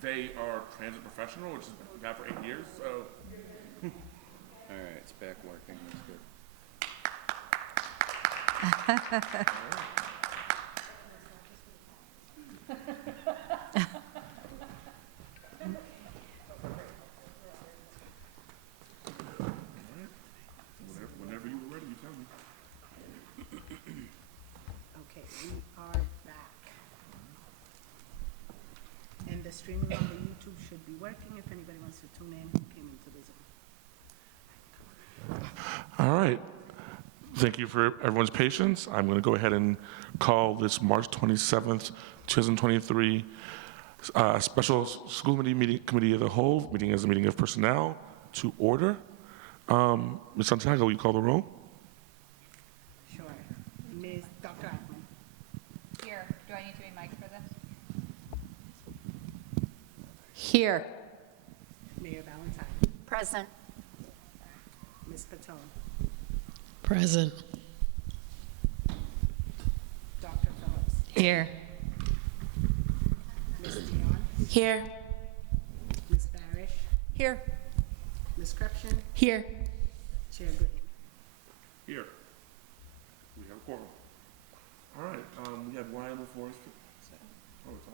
They are transit professional, which has been that for 8 years, so. All right, it's back working, that's good. Whenever you're ready, you tell me. Okay, we are back. And the streaming on the YouTube should be working if anybody wants to tune in who came into the Zoom. All right. Thank you for everyone's patience. I'm going to go ahead and call this March 27th, 2023 Special School Committee of the Whole, meeting as a meeting of personnel, to order. Ms. Santiago, will you call the roll? Sure. Ms. Dr. Ackman. Here. Do I need to be mic'd for this? Here. Mayor Valentine. Present. Ms. Patone. Present. Dr. Phillips. Here. Ms. Dion. Here. Ms. Barish. Here. Ms. Crepshin. Here. Chair Green. Here. We have a quorum. All right, we have one item before us. Oh, it's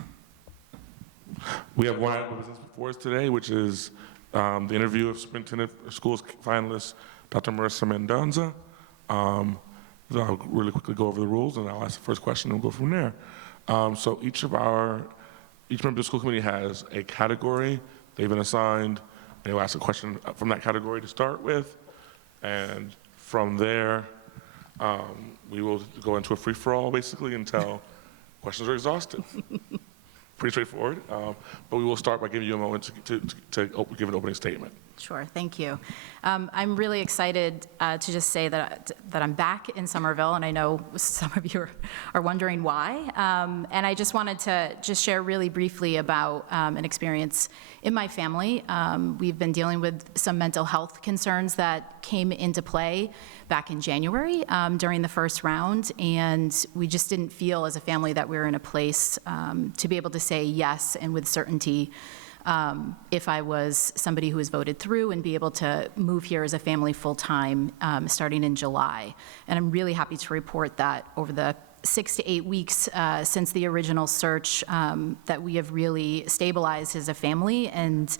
on. We have one item of business before us today, which is the interview of Superintendent Schools Finalist, Dr. Marisa Mendonsa. I'll really quickly go over the rules, and I'll ask the first question, and we'll go from there. So each member of the school committee has a category they've been assigned. They'll ask a question from that category to start with, and from there, we will go into a free-for-all, basically, until questions are exhausted. Pretty straightforward, but we will start by giving you a moment to give an opening statement. Sure, thank you. I'm really excited to just say that I'm back in Somerville, and I know some of you are wondering why. And I just wanted to just share really briefly about an experience in my family. We've been dealing with some mental health concerns that came into play back in January during the first round, and we just didn't feel as a family that we were in a place to be able to say yes and with certainty if I was somebody who was voted through and be able to move here as a family full-time starting in July. And I'm really happy to report that over the 6 to 8 weeks since the original search that we have really stabilized as a family, and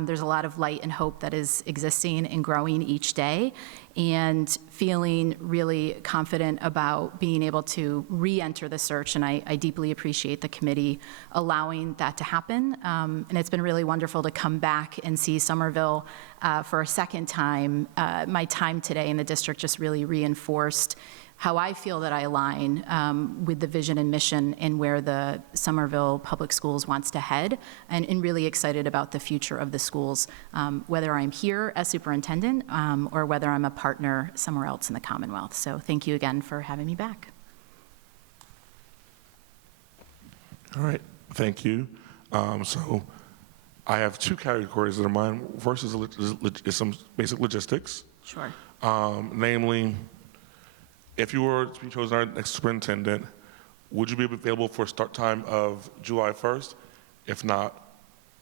there's a lot of light and hope that is existing and growing each day, and feeling really confident about being able to re-enter the search, and I deeply appreciate the committee allowing that to happen. And it's been really wonderful to come back and see Somerville for a second time. My time today in the district just really reinforced how I feel that I align with the vision and mission and where the Somerville Public Schools wants to head, and really excited about the future of the schools, whether I'm here as superintendent or whether I'm a partner somewhere else in the Commonwealth. So thank you again for having me back. All right, thank you. So I have two categories that are mine. First is some basic logistics. Sure. Namely, if you were to be chosen our next superintendent, would you be available for a start time of July 1st? If not,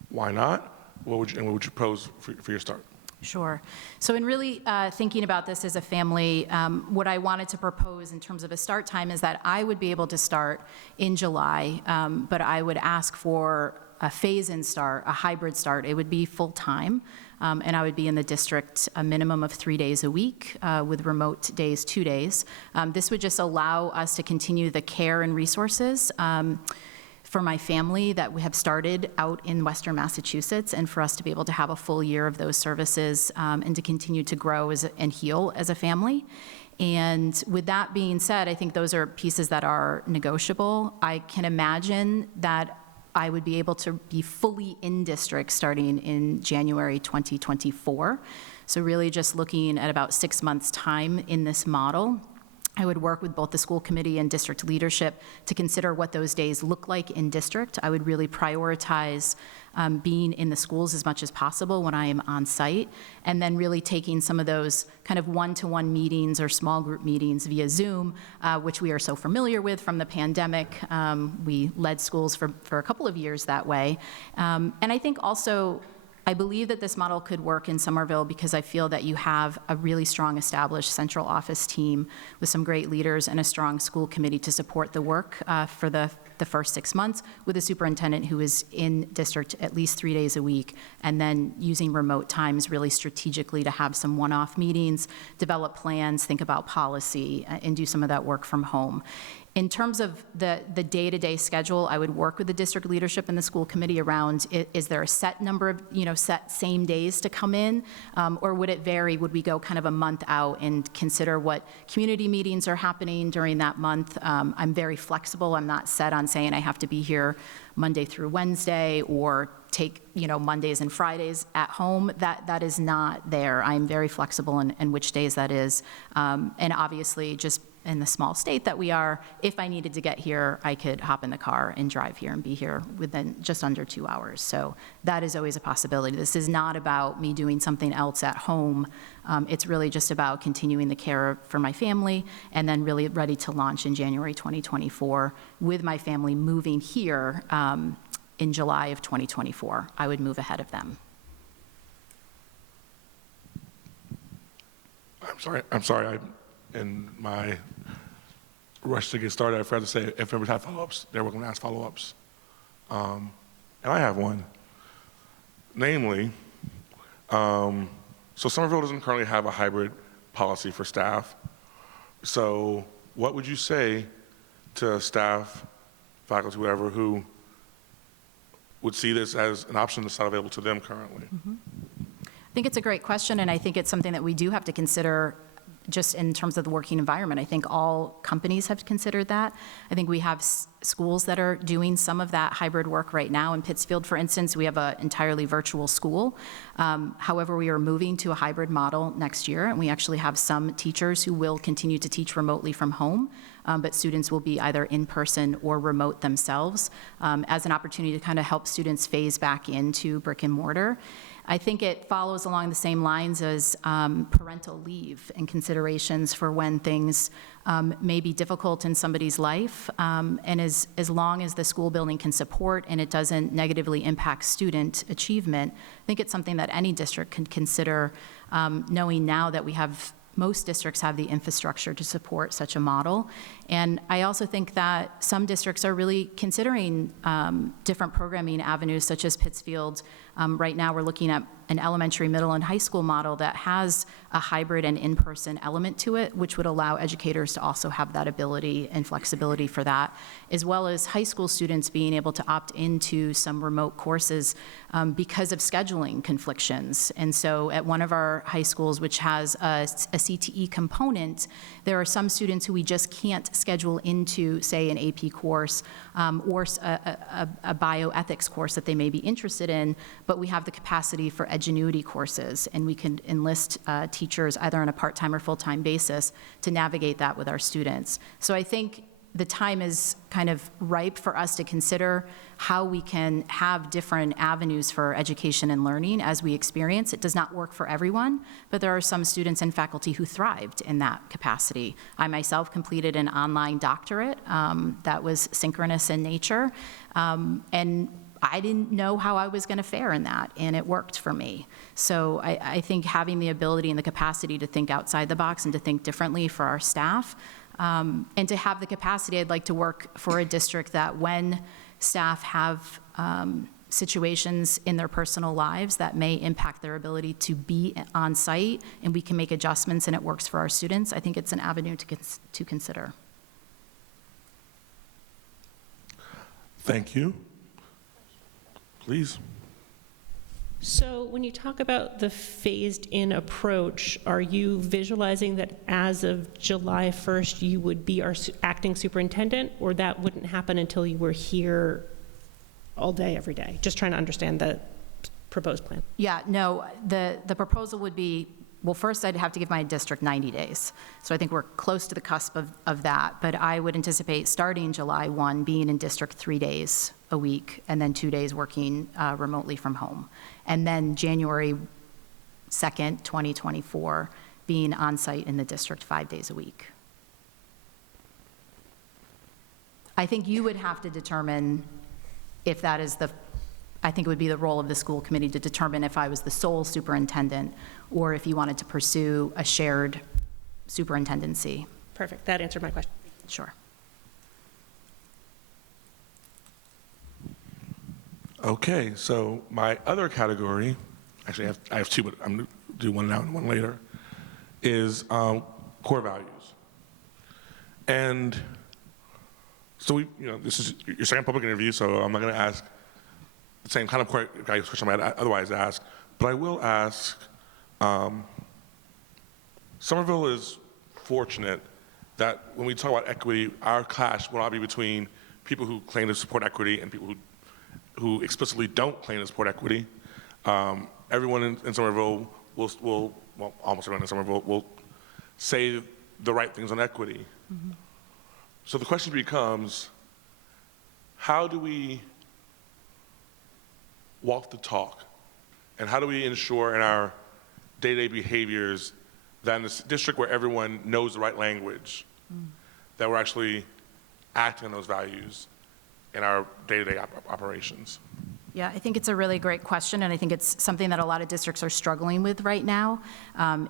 why not? What would you propose for your start? Sure. So in really thinking about this as a family, what I wanted to propose in terms of a start time is that I would be able to start in July, but I would ask for a phase-in start, a hybrid start. It would be full-time, and I would be in the district a minimum of 3 days a week with remote days 2 days. This would just allow us to continue the care and resources for my family that we have started out in Western Massachusetts, and for us to be able to have a full year of those services and to continue to grow and heal as a family. And with that being said, I think those are pieces that are negotiable. I can imagine that I would be able to be fully in district starting in January 2024. So really just looking at about 6 months' time in this model. I would work with both the school committee and district leadership to consider what those days look like in district. I would really prioritize being in the schools as much as possible when I am on site, and then really taking some of those kind of one-to-one meetings or small group meetings via Zoom, which we are so familiar with from the pandemic. We led schools for a couple of years that way. And I think also, I believe that this model could work in Somerville because I feel that you have a really strong established central office team with some great leaders and a strong school committee to support the work for the first 6 months, with a superintendent who is in district at least 3 days a week, and then using remote times really strategically to have some one-off meetings, develop plans, think about policy, and do some of that work from home. In terms of the day-to-day schedule, I would work with the district leadership and the school committee around, is there a set number of, set same days to come in? Or would it vary? Would we go kind of a month out and consider what community meetings are happening during that month? I'm very flexible. I'm not set on saying I have to be here Monday through Wednesday or take, Mondays and Fridays at home. That is not there. I'm very flexible in which days that is. And obviously, just in the small state that we are, if I needed to get here, I could hop in the car and drive here and be here within just under 2 hours. So that is always a possibility. This is not about me doing something else at home. It's really just about continuing the care for my family and then really ready to launch in January 2024 with my family moving here in July of 2024. I would move ahead of them. I'm sorry. In my rush to get started, I forgot to say if members have follow-ups, they're welcome to ask follow-ups. And I have one. Namely, so Somerville doesn't currently have a hybrid policy for staff. So what would you say to staff, faculty, whatever, who would see this as an option that's not available to them currently? I think it's a great question, and I think it's something that we do have to consider just in terms of the working environment. I think all companies have considered that. I think we have schools that are doing some of that hybrid work right now. In Pittsfield, for instance, we have an entirely virtual school. However, we are moving to a hybrid model next year, and we actually have some teachers who will continue to teach remotely from home, but students will be either in person or remote themselves as an opportunity to kind of help students phase back into brick and mortar. I think it follows along the same lines as parental leave and considerations for when things may be difficult in somebody's life. And as long as the school building can support and it doesn't negatively impact student achievement, I think it's something that any district can consider, knowing now that most districts have the infrastructure to support such a model. And I also think that some districts are really considering different programming avenues, such as Pittsfield. Right now, we're looking at an elementary, middle, and high school model that has a hybrid and in-person element to it, which would allow educators to also have that ability and flexibility for that, as well as high school students being able to opt into some remote courses because of scheduling conflictions. And so at one of our high schools, which has a CTE component, there are some students who we just can't schedule into, say, an AP course or a bioethics course that they may be interested in, but we have the capacity for Edgenuity courses, and we can enlist teachers either on a part-time or full-time basis to navigate that with our students. So I think the time is kind of ripe for us to consider how we can have different avenues for education and learning as we experience. It does not work for everyone, but there are some students and faculty who thrived in that capacity. I myself completed an online doctorate that was synchronous in nature, and I didn't know how I was going to fare in that, and it worked for me. So I think having the ability and the capacity to think outside the box and to think differently for our staff, and to have the capacity, I'd like to work for a district that when staff have situations in their personal lives that may impact their ability to be on site, and we can make adjustments and it works for our students, I think it's an avenue to consider. Thank you. Please. So when you talk about the phased-in approach, are you visualizing that as of July 1st, you would be our acting superintendent, or that wouldn't happen until you were here all day, every day? Just trying to understand the proposed plan. Yeah, no, the proposal would be well, first I'd have to give my district 90 days. So I think we're close to the cusp of that. But I would anticipate starting July 1, being in district 3 days a week, and then 2 days working remotely from home. And then January 2nd, 2024, being on site in the district 5 days a week. I think you would have to determine if that is I think it would be the role of the school committee to determine if I was the sole superintendent or if you wanted to pursue a shared superintendency. Perfect, that answered my question. Sure. Okay, so my other category, actually I have two, but I'm going to do one now and one later, is core values. And so this is your second public interview, so I'm not going to ask the same kind of question I might otherwise ask, but I will ask, Somerville is fortunate that when we talk about equity, our clash will not be between people who claim to support equity and people who explicitly don't claim to support equity. Everyone in Somerville well, almost everyone in Somerville will say the right things on equity. Mm-hmm. So the question becomes, how do we walk the talk? And how do we ensure in our day-to-day behaviors that in this district where everyone knows the right language, that we're actually acting on those values in our day-to-day operations? Yeah, I think it's a really great question, and I think it's something that a lot of districts are struggling with right now,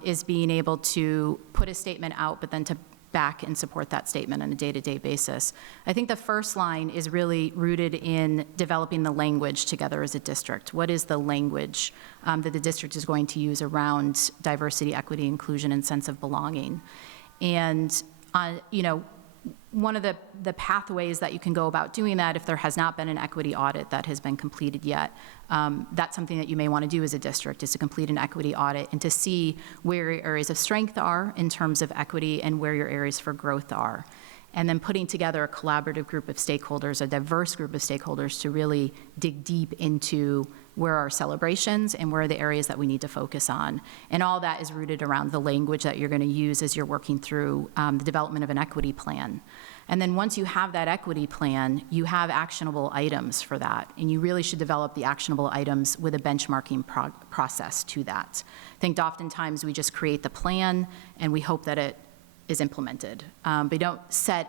is being able to put a statement out, but then to back and support that statement on a day-to-day basis. I think the first line is really rooted in developing the language together as a district. What is the language that the district is going to use around diversity, equity, inclusion, and sense of belonging? And one of the pathways that you can go about doing that, if there has not been an equity audit that has been completed yet, that's something that you may want to do as a district, is to complete an equity audit and to see where your areas of strength are in terms of equity and where your areas for growth are. And then putting together a collaborative group of stakeholders, a diverse group of stakeholders, to really dig deep into where are our celebrations and where are the areas that we need to focus on. And all that is rooted around the language that you're going to use as you're working through the development of an equity plan. And then once you have that equity plan, you have actionable items for that. And you really should develop the actionable items with a benchmarking process to that. I think oftentimes we just create the plan and we hope that it is implemented. But don't set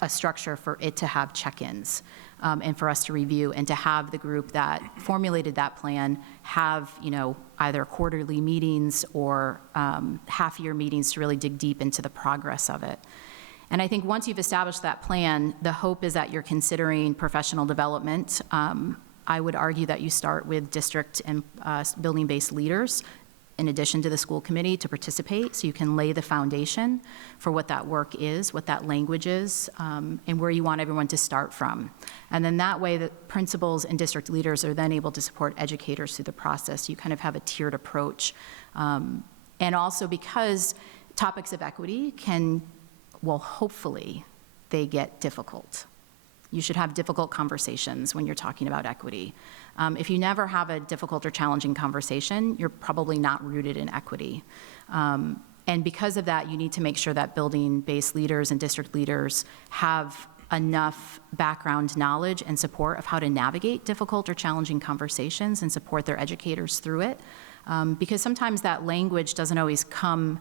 a structure for it to have check-ins and for us to review and to have the group that formulated that plan have, either quarterly meetings or half-year meetings to really dig deep into the progress of it. And I think once you've established that plan, the hope is that you're considering professional development. I would argue that you start with district and building-based leaders in addition to the school committee to participate, so you can lay the foundation for what that work is, what that language is, and where you want everyone to start from. And then that way, the principals and district leaders are then able to support educators through the process. You kind of have a tiered approach. And also because topics of equity hopefully they get difficult. You should have difficult conversations when you're talking about equity. If you never have a difficult or challenging conversation, you're probably not rooted in equity. And because of that, you need to make sure that building-based leaders and district leaders have enough background knowledge and support of how to navigate difficult or challenging conversations and support their educators through it. Because sometimes that language doesn't always come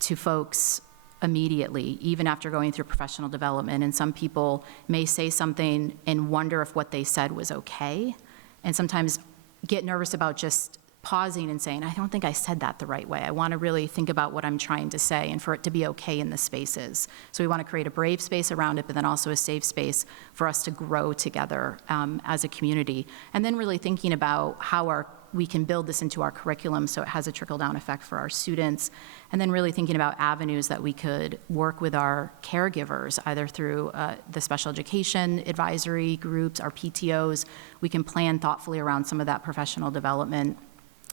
to folks immediately, even after going through professional development. And some people may say something and wonder if what they said was okay, and sometimes get nervous about just pausing and saying, I don't think I said that the right way. I want to really think about what I'm trying to say and for it to be okay in the spaces. So we want to create a brave space around it, but then also a safe space for us to grow together as a community. And then really thinking about how we can build this into our curriculum so it has a trickle-down effect for our students, and then really thinking about avenues that we could work with our caregivers, either through the special education advisory groups, our PTOs. We can plan thoughtfully around some of that professional development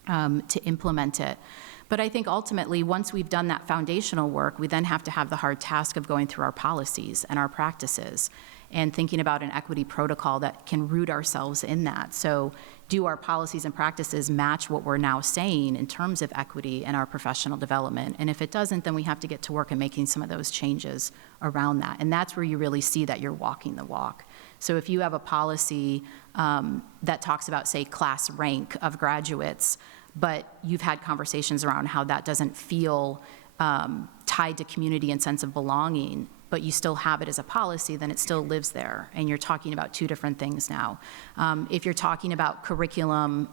to implement it. But I think ultimately, once we've done that foundational work, we then have to have the hard task of going through our policies and our practices and thinking about an equity protocol that can root ourselves in that. So do our policies and practices match what we're now saying in terms of equity and our professional development? And if it doesn't, then we have to get to work in making some of those changes around that. And that's where you really see that you're walking the walk. So if you have a policy that talks about, say, class rank of graduates, but you've had conversations around how that doesn't feel tied to community and sense of belonging, but you still have it as a policy, then it still lives there, and you're talking about two different things now. If you're talking about curriculum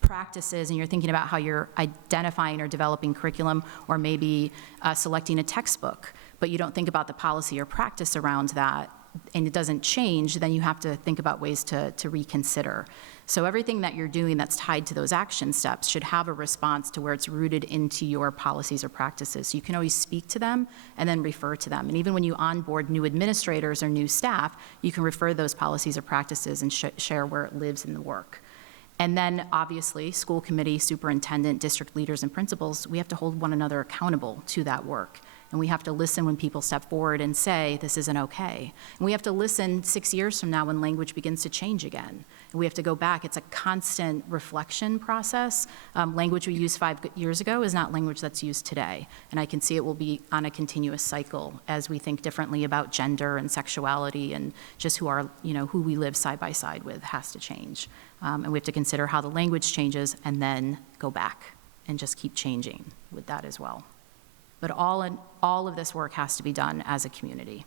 practices and you're thinking about how you're identifying or developing curriculum, or maybe selecting a textbook, but you don't think about the policy or practice around that, and it doesn't change, then you have to think about ways to reconsider. So everything that you're doing that's tied to those action steps should have a response to where it's rooted into your policies or practices. So you can always speak to them and then refer to them. And even when you onboard new administrators or new staff, you can refer those policies or practices and share where it lives in the work. And then, obviously, school committee, superintendent, district leaders, and principals, we have to hold one another accountable to that work. And we have to listen when people step forward and say, this isn't okay. And we have to listen 6 years from now when language begins to change again. And we have to go back. It's a constant reflection process. Language we used 5 years ago is not language that's used today. And I can see it will be on a continuous cycle as we think differently about gender and sexuality, and just who we live side by side with has to change. And we have to consider how the language changes and then go back and just keep changing with that as well. But all of this work has to be done as a community.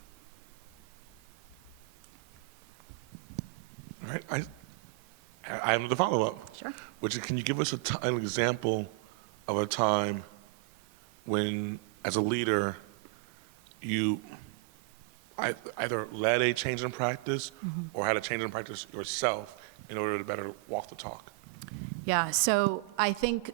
All right, I have the follow-up. Sure. Which is, can you give us an example of a time when, as a leader, you either led a change in practice or had a change in practice yourself in order to better walk the talk? Yeah, so I think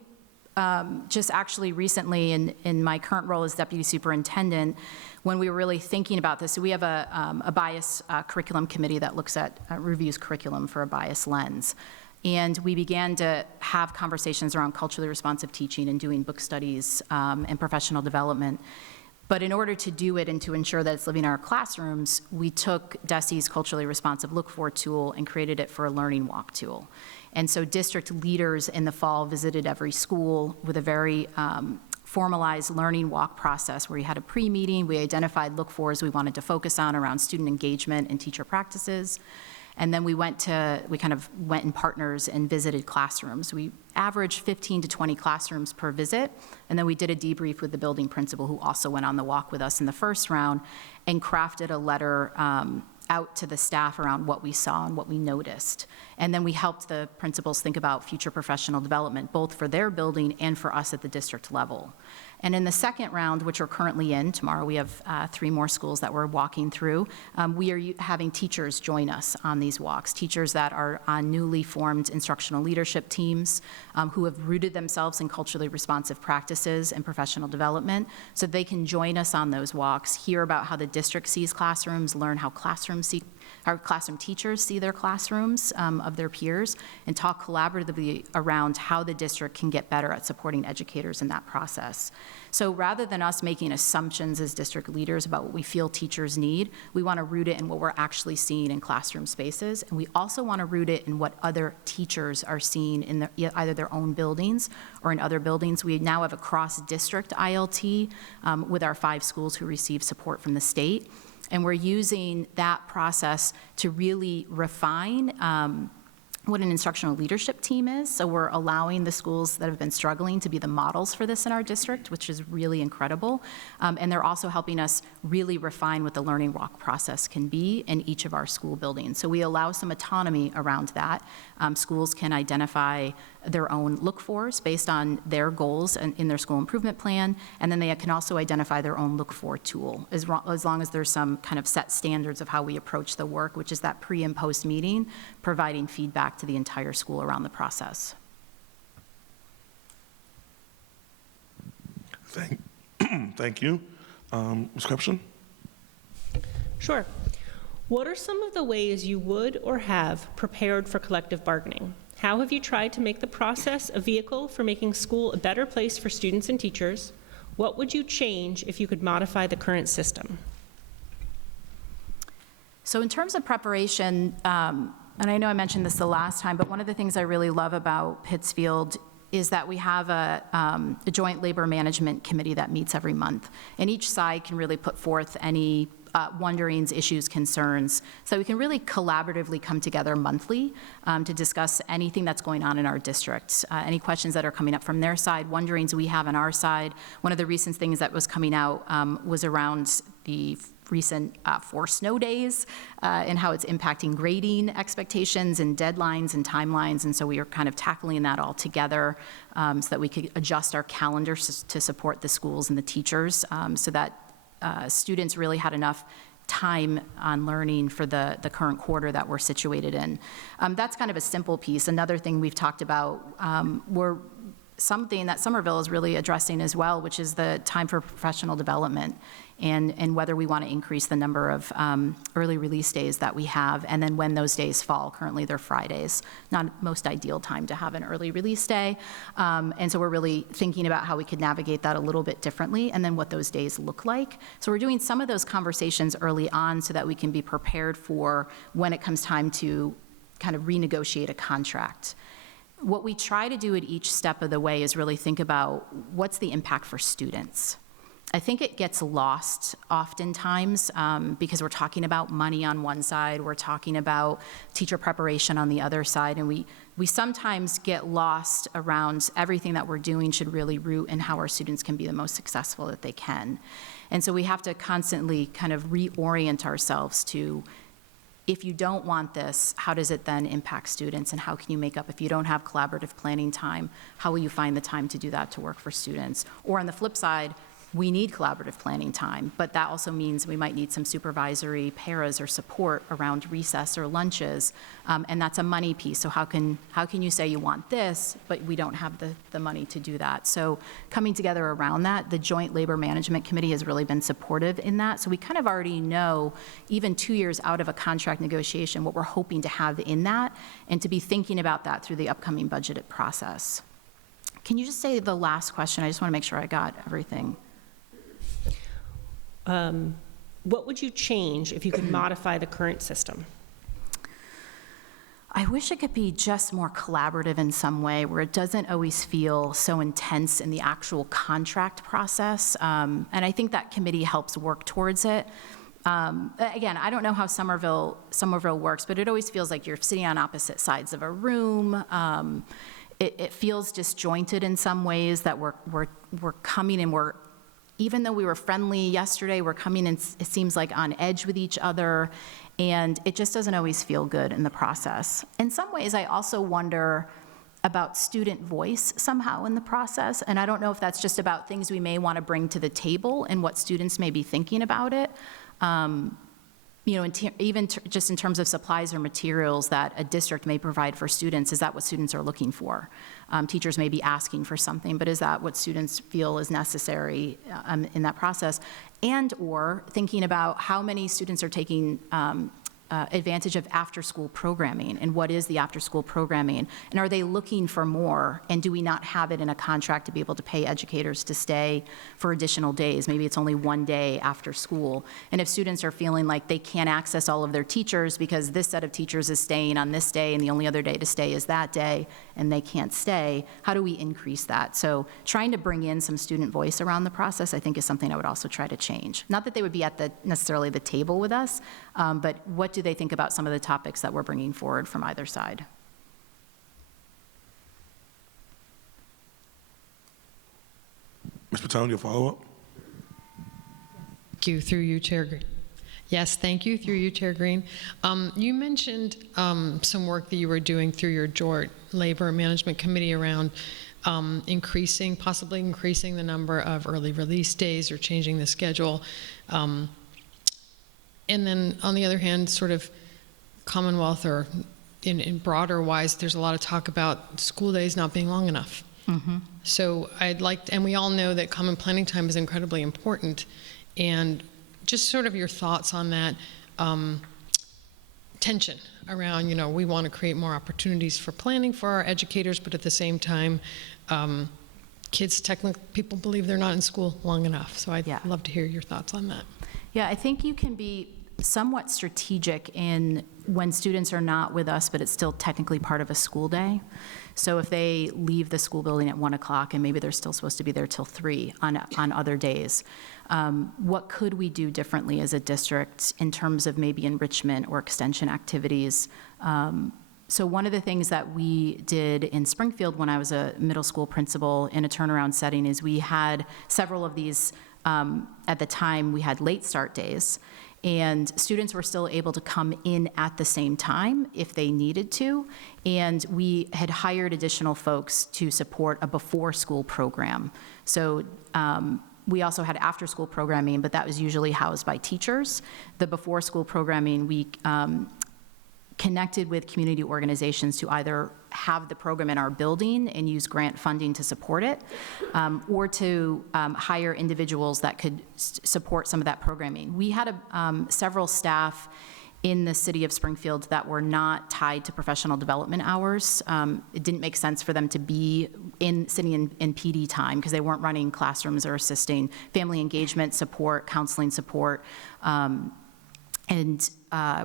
just actually recently in my current role as deputy superintendent, when we were really thinking about this, so we have a bias curriculum committee that looks at, reviews curriculum for a bias lens. And we began to have conversations around culturally responsive teaching and doing book studies and professional development. But in order to do it and to ensure that it's living in our classrooms, we took DESE's culturally responsive look for tool and created it for a learning walk tool. And so district leaders in the fall visited every school with a very formalized learning walk process where we had a pre-meeting, we identified look-fors we wanted to focus on around student engagement and teacher practices. And then we kind of went in partners and visited classrooms. We averaged 15 to 20 classrooms per visit. And then we did a debrief with the building principal, who also went on the walk with us in the first round, and crafted a letter out to the staff around what we saw and what we noticed. And then we helped the principals think about future professional development, both for their building and for us at the district level. And in the second round, which we're currently in, tomorrow we have 3 more schools that we're walking through, we are having teachers join us on these walks, teachers that are on newly formed instructional leadership teams who have rooted themselves in culturally responsive practices and professional development, so they can join us on those walks, hear about how the district sees classrooms, learn how classroom teachers see their classrooms of their peers, and talk collaboratively around how the district can get better at supporting educators in that process. So rather than us making assumptions as district leaders about what we feel teachers need, we want to root it in what we're actually seeing in classroom spaces, and we also want to root it in what other teachers are seeing in either their own buildings or in other buildings. We now have a cross-district ILT with our 5 schools who receive support from the state. And we're using that process to really refine what an instructional leadership team is. So we're allowing the schools that have been struggling to be the models for this in our district, which is really incredible. And they're also helping us really refine what the learning walk process can be in each of our school buildings. So we allow some autonomy around that. Schools can identify their own look-fors based on their goals in their school improvement plan, and then they can also identify their own look-for tool, as long as there's some kind of set standards of how we approach the work, which is that pre- and post-meeting, providing feedback to the entire school around the process. Thank you. Ms. Krepschen? Sure. What are some of the ways you would or have prepared for collective bargaining? How have you tried to make the process a vehicle for making school a better place for students and teachers? What would you change if you could modify the current system? So in terms of preparation, and I know I mentioned this the last time, but one of the things I really love about Pittsfield is that we have a joint labor management committee that meets every month. And each side can really put forth any wonderings, issues, concerns. So we can really collaboratively come together monthly to discuss anything that's going on in our district, any questions that are coming up from their side, wonderings we have on our side. One of the recent things that was coming out was around the recent 4 snow days and how it's impacting grading expectations and deadlines and timelines. And so we are kind of tackling that all together so that we could adjust our calendars to support the schools and the teachers so that students really had enough time on learning for the current quarter that we're situated in. That's kind of a simple piece. Another thing we've talked about, something that Somerville is really addressing as well, which is the time for professional development and whether we want to increase the number of early release days that we have, and then when those days fall. Currently, they're Fridays, not most ideal time to have an early release day. And so we're really thinking about how we could navigate that a little bit differently, and then what those days look like. So we're doing some of those conversations early on so that we can be prepared for when it comes time to kind of renegotiate a contract. What we try to do at each step of the way is really think about what's the impact for students. I think it gets lost oftentimes because we're talking about money on one side, we're talking about teacher preparation on the other side, and we sometimes get lost around everything that we're doing should really root in how our students can be the most successful that they can. And so we have to constantly kind of reorient ourselves to, if you don't want this, how does it then impact students, and how can you make up? If you don't have collaborative planning time, how will you find the time to do that to work for students? Or on the flip side, we need collaborative planning time, but that also means we might need some supervisory paras or support around recess or lunches, and that's a money piece. So how can you say you want this, but we don't have the money to do that? So coming together around that, the Joint Labor Management Committee has really been supportive in that. So we kind of already know, even 2 years out of a contract negotiation, what we're hoping to have in that, and to be thinking about that through the upcoming budget process. Can you just say the last question? I just want to make sure I got everything. What would you change if you could modify the current system? I wish it could be just more collaborative in some way, where it doesn't always feel so intense in the actual contract process. And I think that committee helps work towards it. Again, I don't know how Somerville works, but it always feels like you're sitting on opposite sides of a room. It feels disjointed in some ways, that we're coming and even though we were friendly yesterday, we're coming in, it seems like, on edge with each other, and it just doesn't always feel good in the process. In some ways, I also wonder about student voice somehow in the process, and I don't know if that's just about things we may want to bring to the table and what students may be thinking about it. Just in terms of supplies or materials that a district may provide for students, is that what students are looking for? Teachers may be asking for something, but is that what students feel is necessary in that process? And or thinking about how many students are taking advantage of after-school programming, and what is the after-school programming, and are they looking for more, and do we not have it in a contract to be able to pay educators to stay for additional days? Maybe it's only 1 day after school, and if students are feeling like they can't access all of their teachers because this set of teachers is staying on this day and the only other day to stay is that day and they can't stay, how do we increase that? So trying to bring in some student voice around the process, I think, is something I would also try to change. Not that they would be at necessarily the table with us, but what do they think about some of the topics that we're bringing forward from either side? Ms. Patone, your follow-up? Thank you, through you, Chair Green. Yes, thank you, through you, Chair Green. You mentioned some work that you were doing through your Joint Labor Management Committee around possibly increasing the number of early release days or changing the schedule. And then, on the other hand, sort of Commonwealth or in broader wise, there's a lot of talk about school days not being long enough. Mm-hmm. So and we all know that common planning time is incredibly important, and just sort of your thoughts on that tension around, we want to create more opportunities for planning for our educators, but at the same time, kids, technically, people believe they're not in school long enough. So I'd Yeah. love to hear your thoughts on that. Yeah, I think you can be somewhat strategic in when students are not with us, but it's still technically part of a school day. So if they leave the school building at 1 o'clock and maybe they're still supposed to be there till 3 on other days, what could we do differently as a district in terms of maybe enrichment or extension activities? So one of the things that we did in Springfield when I was a middle school principal in a turnaround setting is we had several of these, at the time, we had late start days, and students were still able to come in at the same time if they needed to, and we had hired additional folks to support a before-school program. So we also had after-school programming, but that was usually housed by teachers. The before-school programming, we connected with community organizations to either have the program in our building and use grant funding to support it, or to hire individuals that could support some of that programming. We had several staff in the city of Springfield that were not tied to professional development hours. It didn't make sense for them to be sitting in PD time because they weren't running classrooms or assisting family engagement support, counseling support, and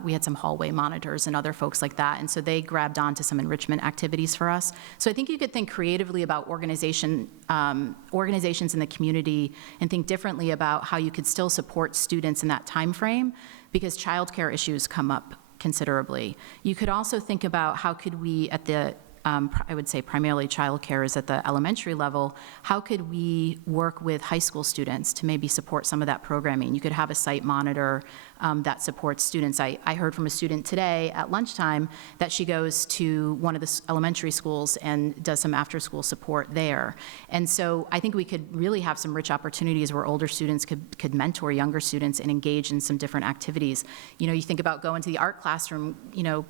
we had some hallway monitors and other folks like that, and so they grabbed onto some enrichment activities for us. So I think you could think creatively about organizations in the community and think differently about how you could still support students in that time frame, because childcare issues come up considerably. You could also think about how could we, at the I would say primarily childcare is at the elementary level, how could we work with high school students to maybe support some of that programming? You could have a site monitor that supports students. I heard from a student today at lunchtime that she goes to one of the elementary schools and does some after-school support there. And so I think we could really have some rich opportunities where older students could mentor younger students and engage in some different activities. You think about going to the art classroom,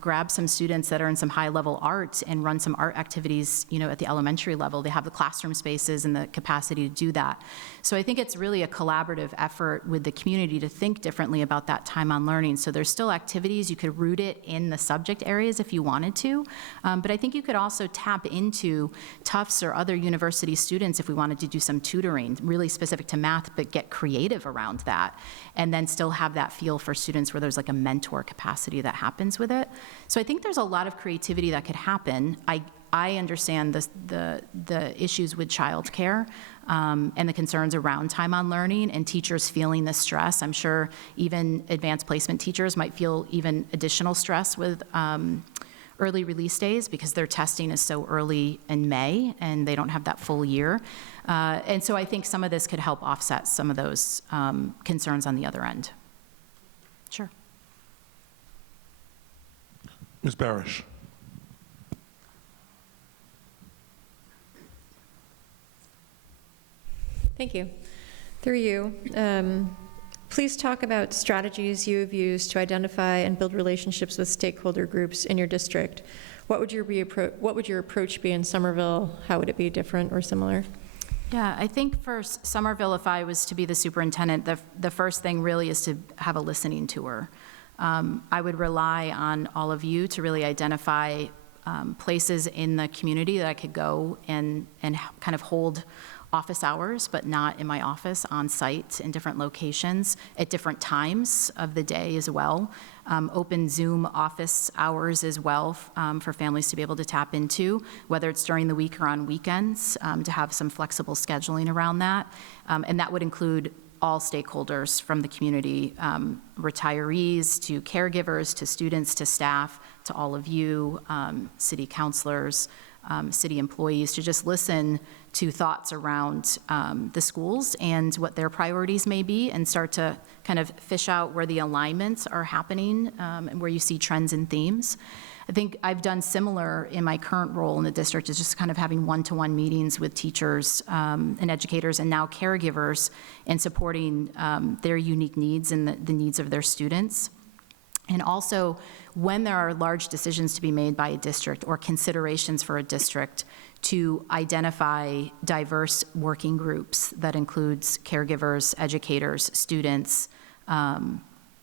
grab some students that are in some high-level art and run some art activities, at the elementary level. They have the classroom spaces and the capacity to do that. So I think it's really a collaborative effort with the community to think differently about that time on learning. So there's still activities. You could root it in the subject areas if you wanted to, but I think you could also tap into Tufts or other university students if we wanted to do some tutoring, really specific to math, but get creative around that, and then still have that feel for students where there's like a mentor capacity that happens with it. So I think there's a lot of creativity that could happen. I understand the issues with childcare and the concerns around time on learning and teachers feeling the stress. I'm sure even advanced placement teachers might feel even additional stress with early release days because their testing is so early in May and they don't have that full year. And so I think some of this could help offset some of those concerns on the other end. Sure. Ms. Barish. Thank you. Through you, please talk about strategies you have used to identify and build relationships with stakeholder groups in your district. What would your approach be in Somerville? How would it be different or similar? Yeah, I think for Somerville, if I was to be the superintendent, the first thing really is to have a listening tour. I would rely on all of you to really identify places in the community that I could go and kind of hold office hours, but not in my office, on site in different locations at different times of the day as well. Open Zoom office hours as well for families to be able to tap into, whether it's during the week or on weekends, to have some flexible scheduling around that. And that would include all stakeholders from the community, retirees to caregivers to students to staff to all of you, city councilors, city employees, to just listen to thoughts around the schools and what their priorities may be and start to kind of fish out where the alignments are happening and where you see trends and themes. I think I've done similar in my current role in the district, is just kind of having one-to-one meetings with teachers and educators and now caregivers and supporting their unique needs and the needs of their students. And also, when there are large decisions to be made by a district or considerations for a district, to identify diverse working groups that includes caregivers, educators, students,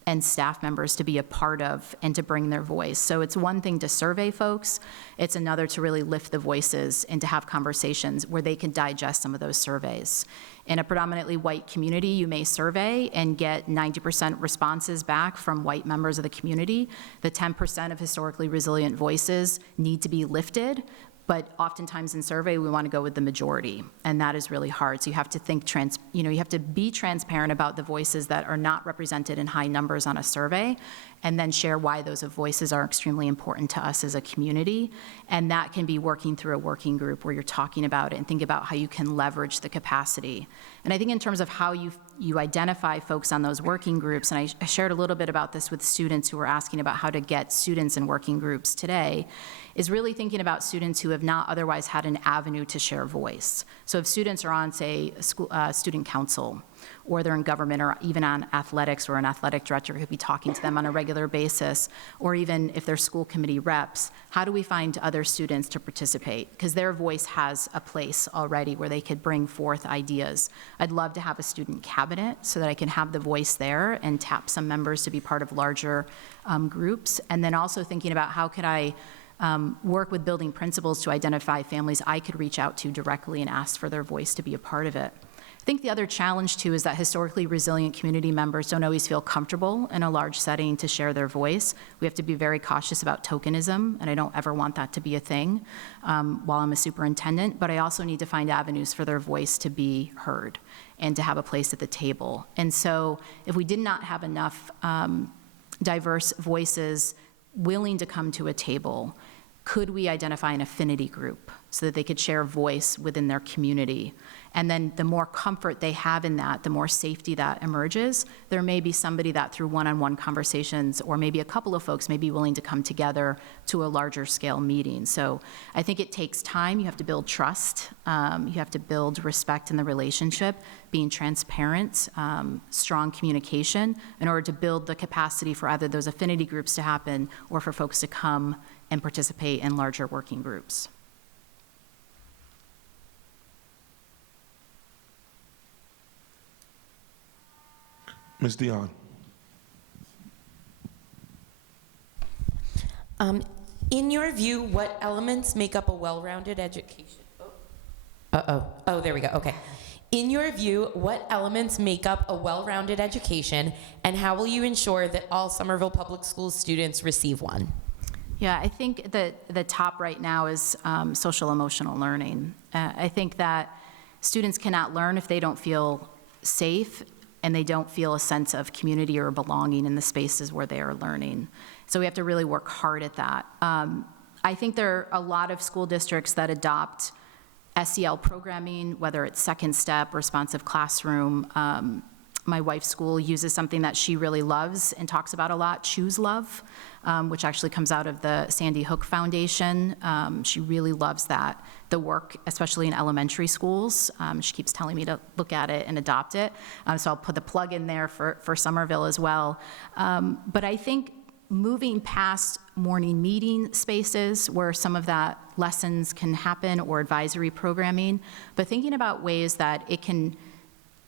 and staff members to be a part of and to bring their voice. So it's one thing to survey folks, it's another to really lift the voices and to have conversations where they can digest some of those surveys. In a predominantly white community, you may survey and get 90% responses back from white members of the community. The 10% of historically resilient voices need to be lifted, but oftentimes in survey, we want to go with the majority, and that is really hard. So you have to think, you have to be transparent about the voices that are not represented in high numbers on a survey, and then share why those voices are extremely important to us as a community. And that can be working through a working group where you're talking about it and think about how you can leverage the capacity. And I think in terms of how you identify folks on those working groups, and I shared a little bit about this with students who were asking about how to get students in working groups today, is really thinking about students who have not otherwise had an avenue to share voice. So if students are on, say, a student council, or they're in government, or even on athletics, or an athletic director could be talking to them on a regular basis, or even if they're school committee reps, how do we find other students to participate? Because their voice has a place already where they could bring forth ideas. I'd love to have a student cabinet so that I can have the voice there and tap some members to be part of larger groups. And then also thinking about how could I work with building principals to identify families I could reach out to directly and ask for their voice to be a part of it. I think the other challenge, too, is that historically resilient community members don't always feel comfortable in a large setting to share their voice. We have to be very cautious about tokenism, and I don't ever want that to be a thing while I'm a superintendent, but I also need to find avenues for their voice to be heard and to have a place at the table. And so if we did not have enough diverse voices willing to come to a table, could we identify an affinity group so that they could share voice within their community? And then the more comfort they have in that, the more safety that emerges. There may be somebody that through one-on-one conversations, or maybe a couple of folks may be willing to come together to a larger scale meeting. So I think it takes time. You have to build trust. You have to build respect in the relationship, being transparent, strong communication in order to build the capacity for either those affinity groups to happen or for folks to come and participate in larger working groups. Ms. Dion. In your view, what elements make up a well-rounded education? Oh, there we go, okay. In your view, what elements make up a well-rounded education, and how will you ensure that all Somerville Public Schools students receive one? Yeah, I think that the top right now is social emotional learning. I think that students cannot learn if they don't feel safe and they don't feel a sense of community or belonging in the spaces where they are learning. So we have to really work hard at that. I think there are a lot of school districts that adopt SEL programming, whether it's Second Step, responsive classroom. My wife's school uses something that she really loves and talks about a lot, Choose Love, which actually comes out of the Sandy Hook Foundation. She really loves that, the work, especially in elementary schools. She keeps telling me to look at it and adopt it. So I'll put the plug in there for Somerville as well. But I think moving past morning meeting spaces where some of that lessons can happen or advisory programming, but thinking about ways that it can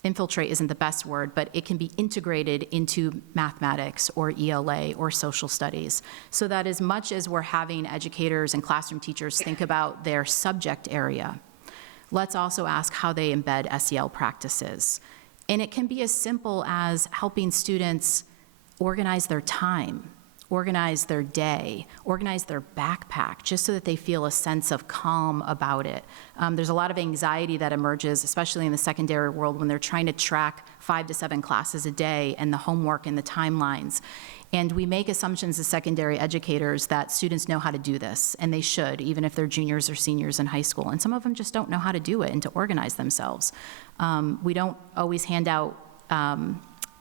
infiltrate isn't the best word, but it can be integrated into mathematics or ELA or social studies, so that as much as we're having educators and classroom teachers think about their subject area, let's also ask how they embed SEL practices. And it can be as simple as helping students organize their time, organize their day, organize their backpack, just so that they feel a sense of calm about it. There's a lot of anxiety that emerges, especially in the secondary world, when they're trying to track 5 to 7 classes a day and the homework and the timelines. And we make assumptions as secondary educators that students know how to do this, and they should, even if they're juniors or seniors in high school. And some of them just don't know how to do it and to organize themselves. We don't always hand out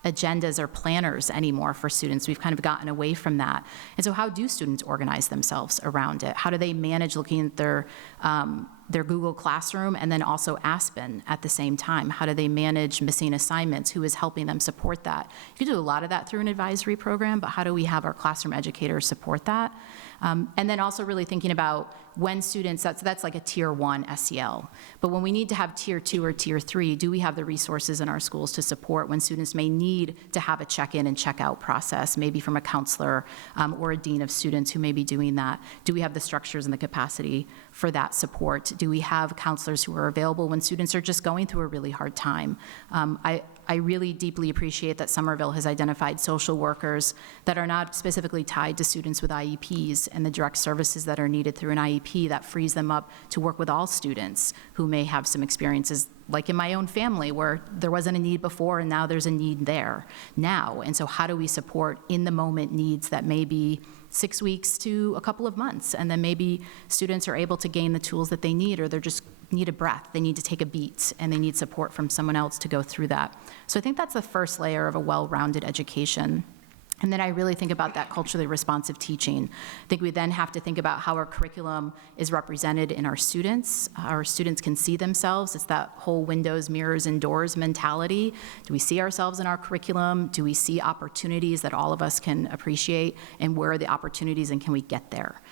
agendas or planners anymore for students. We've kind of gotten away from that. And so how do students organize themselves around it? How do they manage looking at their Google Classroom and then also Aspen at the same time? How do they manage missing assignments? Who is helping them support that? You can do a lot of that through an advisory program, but how do we have our classroom educators support that? And then also really thinking about when students, that's like a tier 1 SEL. But when we need to have tier 2 or tier 3, do we have the resources in our schools to support when students may need to have a check-in and check-out process, maybe from a counselor or a dean of students who may be doing that? Do we have the structures and the capacity for that support? Do we have counselors who are available when students are just going through a really hard time? I really deeply appreciate that Somerville has identified social workers that are not specifically tied to students with IEPs and the direct services that are needed through an IEP that frees them up to work with all students who may have some experiences, like in my own family, where there wasn't a need before and now there's a need there now. And so how do we support in the moment needs that may be 6 weeks to a couple of months, and then maybe students are able to gain the tools that they need, or they're just need a breath, they need to take a beat, and they need support from someone else to go through that. So I think that's the first layer of a well-rounded education. And then I really think about that culturally responsive teaching. I think we then have to think about how our curriculum is represented in our students. Our students can see themselves. It's that whole windows, mirrors, and doors mentality. Do we see ourselves in our curriculum? Do we see opportunities that all of us can appreciate? And where are the opportunities, and can we get there?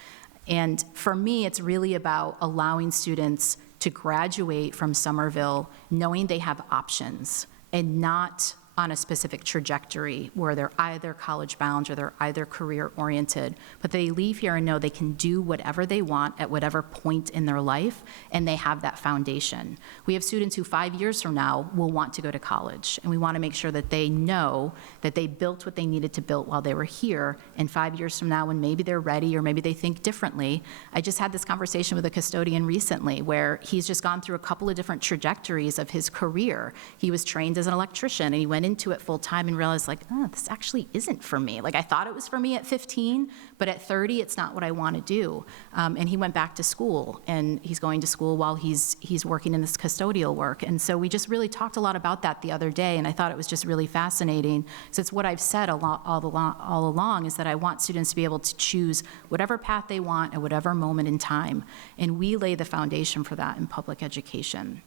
And for me, it's really about allowing students to graduate from Somerville knowing they have options and not on a specific trajectory where they're either college bound or they're either career oriented, but they leave here and know they can do whatever they want at whatever point in their life, and they have that foundation. We have students who 5 years from now will want to go to college, and we want to make sure that they know that they built what they needed to build while they were here, and 5 years from now, when maybe they're ready or maybe they think differently. I just had this conversation with a custodian recently where he's just gone through a couple of different trajectories of his career. He was trained as an electrician, and he went into it full time and realized, like, oh, this actually isn't for me. Like, I thought it was for me at 15, but at 30, it's not what I want to do. And he went back to school, and he's going to school while he's working in this custodial work. And so we just really talked a lot about that the other day, and I thought it was just really fascinating. So it's what I've said all along, is that I want students to be able to choose whatever path they want at whatever moment in time. And we lay the foundation for that in public education.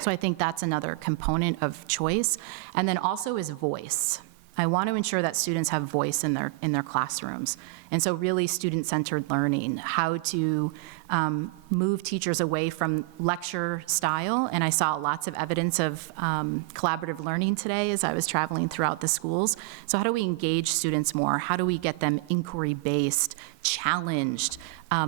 So I think that's another component of choice. And then also is voice. I want to ensure that students have voice in their classrooms. And so really student-centered learning, how to move teachers away from lecture style. And I saw lots of evidence of collaborative learning today as I was traveling throughout the schools. So how do we engage students more? How do we get them inquiry-based, challenged,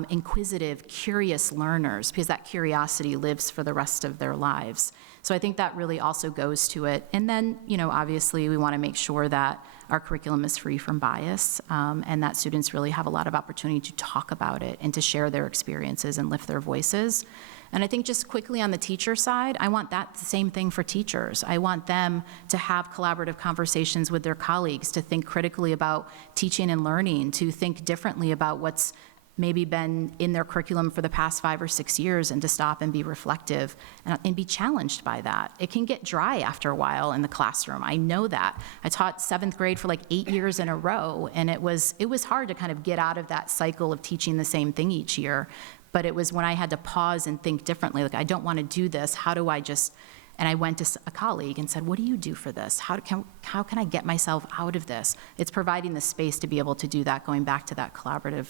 inquisitive, curious learners? Because that curiosity lives for the rest of their lives. So I think that really also goes to it. And then, obviously we want to make sure that our curriculum is free from bias, and that students really have a lot of opportunity to talk about it and to share their experiences and lift their voices. And I think just quickly on the teacher side, I want that the same thing for teachers. I want them to have collaborative conversations with their colleagues, to think critically about teaching and learning, to think differently about what's maybe been in their curriculum for the past 5 or 6 years, and to stop and be reflective and be challenged by that. It can get dry after a while in the classroom. I know that. I taught 7th grade for like 8 years in a row, and it was hard to kind of get out of that cycle of teaching the same thing each year. But it was when I had to pause and think differently, like, I don't want to do this. How do I just, and I went to a colleague and said, what do you do for this? How can I get myself out of this? It's providing the space to be able to do that, going back to that collaborative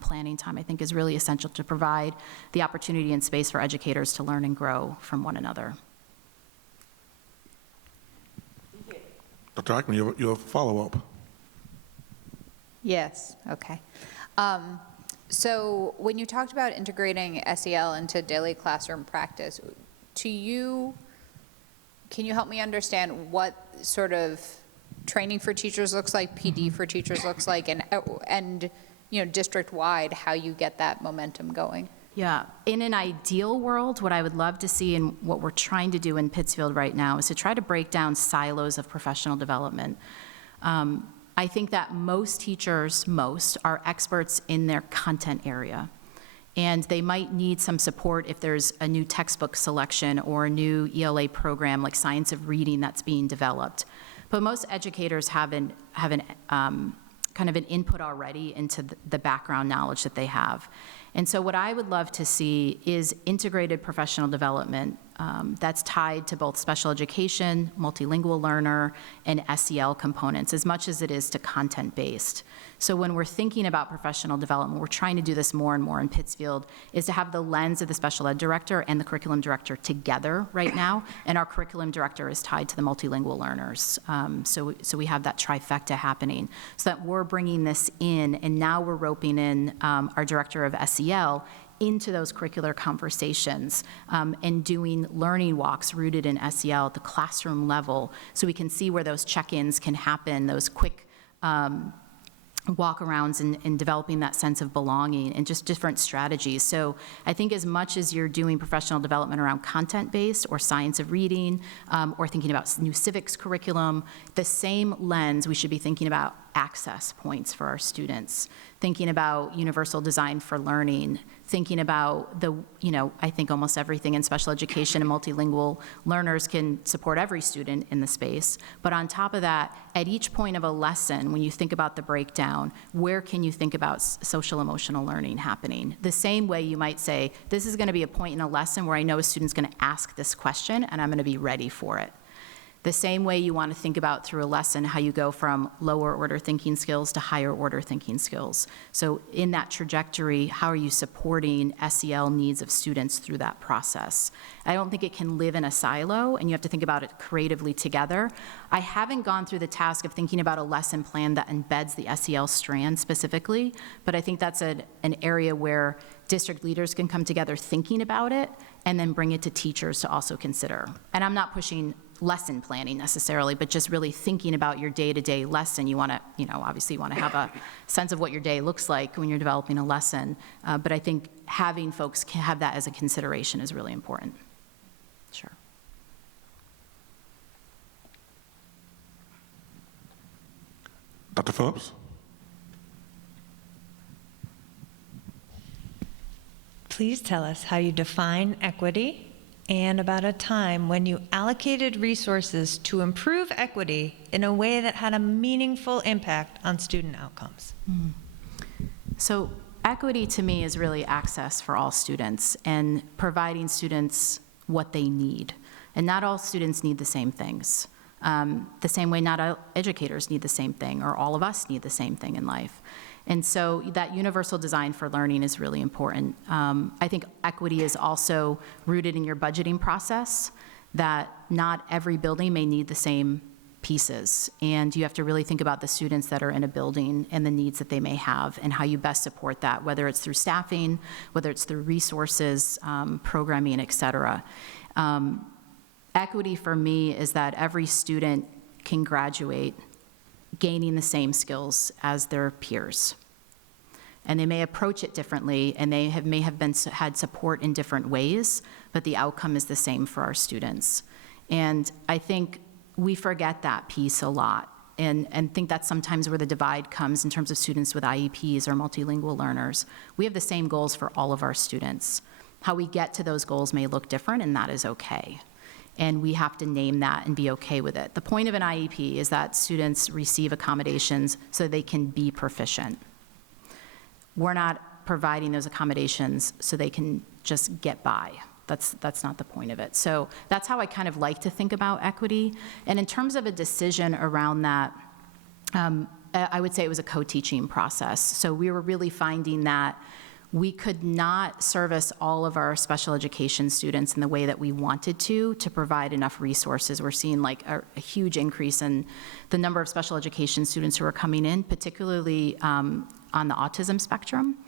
planning time, I think is really essential to provide the opportunity and space for educators to learn and grow from one another. Dr. Eichmann, you have a follow-up. Yes, okay. So when you talked about integrating SEL into daily classroom practice, to you, can you help me understand what sort of training for teachers looks like, PD for teachers looks like, and district-wide, how you get that momentum going? Yeah, in an ideal world, what I would love to see and what we're trying to do in Pittsfield right now is to try to break down silos of professional development. I think that most teachers, are experts in their content area. And they might need some support if there's a new textbook selection or a new ELA program like Science of Reading that's being developed. But most educators have an kind of an input already into the background knowledge that they have. And so what I would love to see is integrated professional development that's tied to both special education, multilingual learner, and SEL components, as much as it is to content-based. So when we're thinking about professional development, we're trying to do this more and more in Pittsfield, is to have the lens of the special ed director and the curriculum director together right now, and our curriculum director is tied to the multilingual learners. So we have that trifecta happening, so that we're bringing this in, and now we're roping in our director of SEL into those curricular conversations, and doing learning walks rooted in SEL at the classroom level, so we can see where those check-ins can happen, those quick walk-arounds, and developing that sense of belonging, and just different strategies. So I think as much as you're doing professional development around content-based or science of reading, or thinking about new civics curriculum, the same lens, we should be thinking about access points for our students, thinking about universal design for learning, thinking about I think almost everything in special education and multilingual learners can support every student in the space. But on top of that, at each point of a lesson, when you think about the breakdown, where can you think about social emotional learning happening? The same way you might say, this is gonna be a point in a lesson where I know a student's gonna ask this question and I'm gonna be ready for it. The same way you want to think about through a lesson how you go from lower order thinking skills to higher order thinking skills. So in that trajectory, how are you supporting SEL needs of students through that process? I don't think it can live in a silo, and you have to think about it creatively together. I haven't gone through the task of thinking about a lesson plan that embeds the SEL strand specifically, but I think that's an area where district leaders can come together thinking about it and then bring it to teachers to also consider. And I'm not pushing lesson planning necessarily, but just really thinking about your day-to-day lesson. You want to, obviously you want to have a sense of what your day looks like when you're developing a lesson, but I think having folks have that as a consideration is really important. Sure. Dr. Phillips? Please tell us how you define equity and about a time when you allocated resources to improve equity in a way that had a meaningful impact on student outcomes. So equity to me is really access for all students and providing students what they need. And not all students need the same things. The same way not all educators need the same thing, or all of us need the same thing in life. And so that universal design for learning is really important. I think equity is also rooted in your budgeting process, that not every building may need the same pieces. And you have to really think about the students that are in a building and the needs that they may have and how you best support that, whether it's through staffing, whether it's through resources, programming, et cetera. Equity for me is that every student can graduate gaining the same skills as their peers. And they may approach it differently, and they may have had support in different ways, but the outcome is the same for our students. And I think we forget that piece a lot, and think that's sometimes where the divide comes in terms of students with IEPs or multilingual learners. We have the same goals for all of our students. How we get to those goals may look different, and that is okay. And we have to name that and be okay with it. The point of an IEP is that students receive accommodations so they can be proficient. We're not providing those accommodations so they can just get by. That's not the point of it. So that's how I kind of like to think about equity. And in terms of a decision around that, I would say it was a co-teaching process. So we were really finding that we could not service all of our special education students in the way that we wanted to provide enough resources. We're seeing like a huge increase in the number of special education students who are coming in, particularly on the autism spectrum.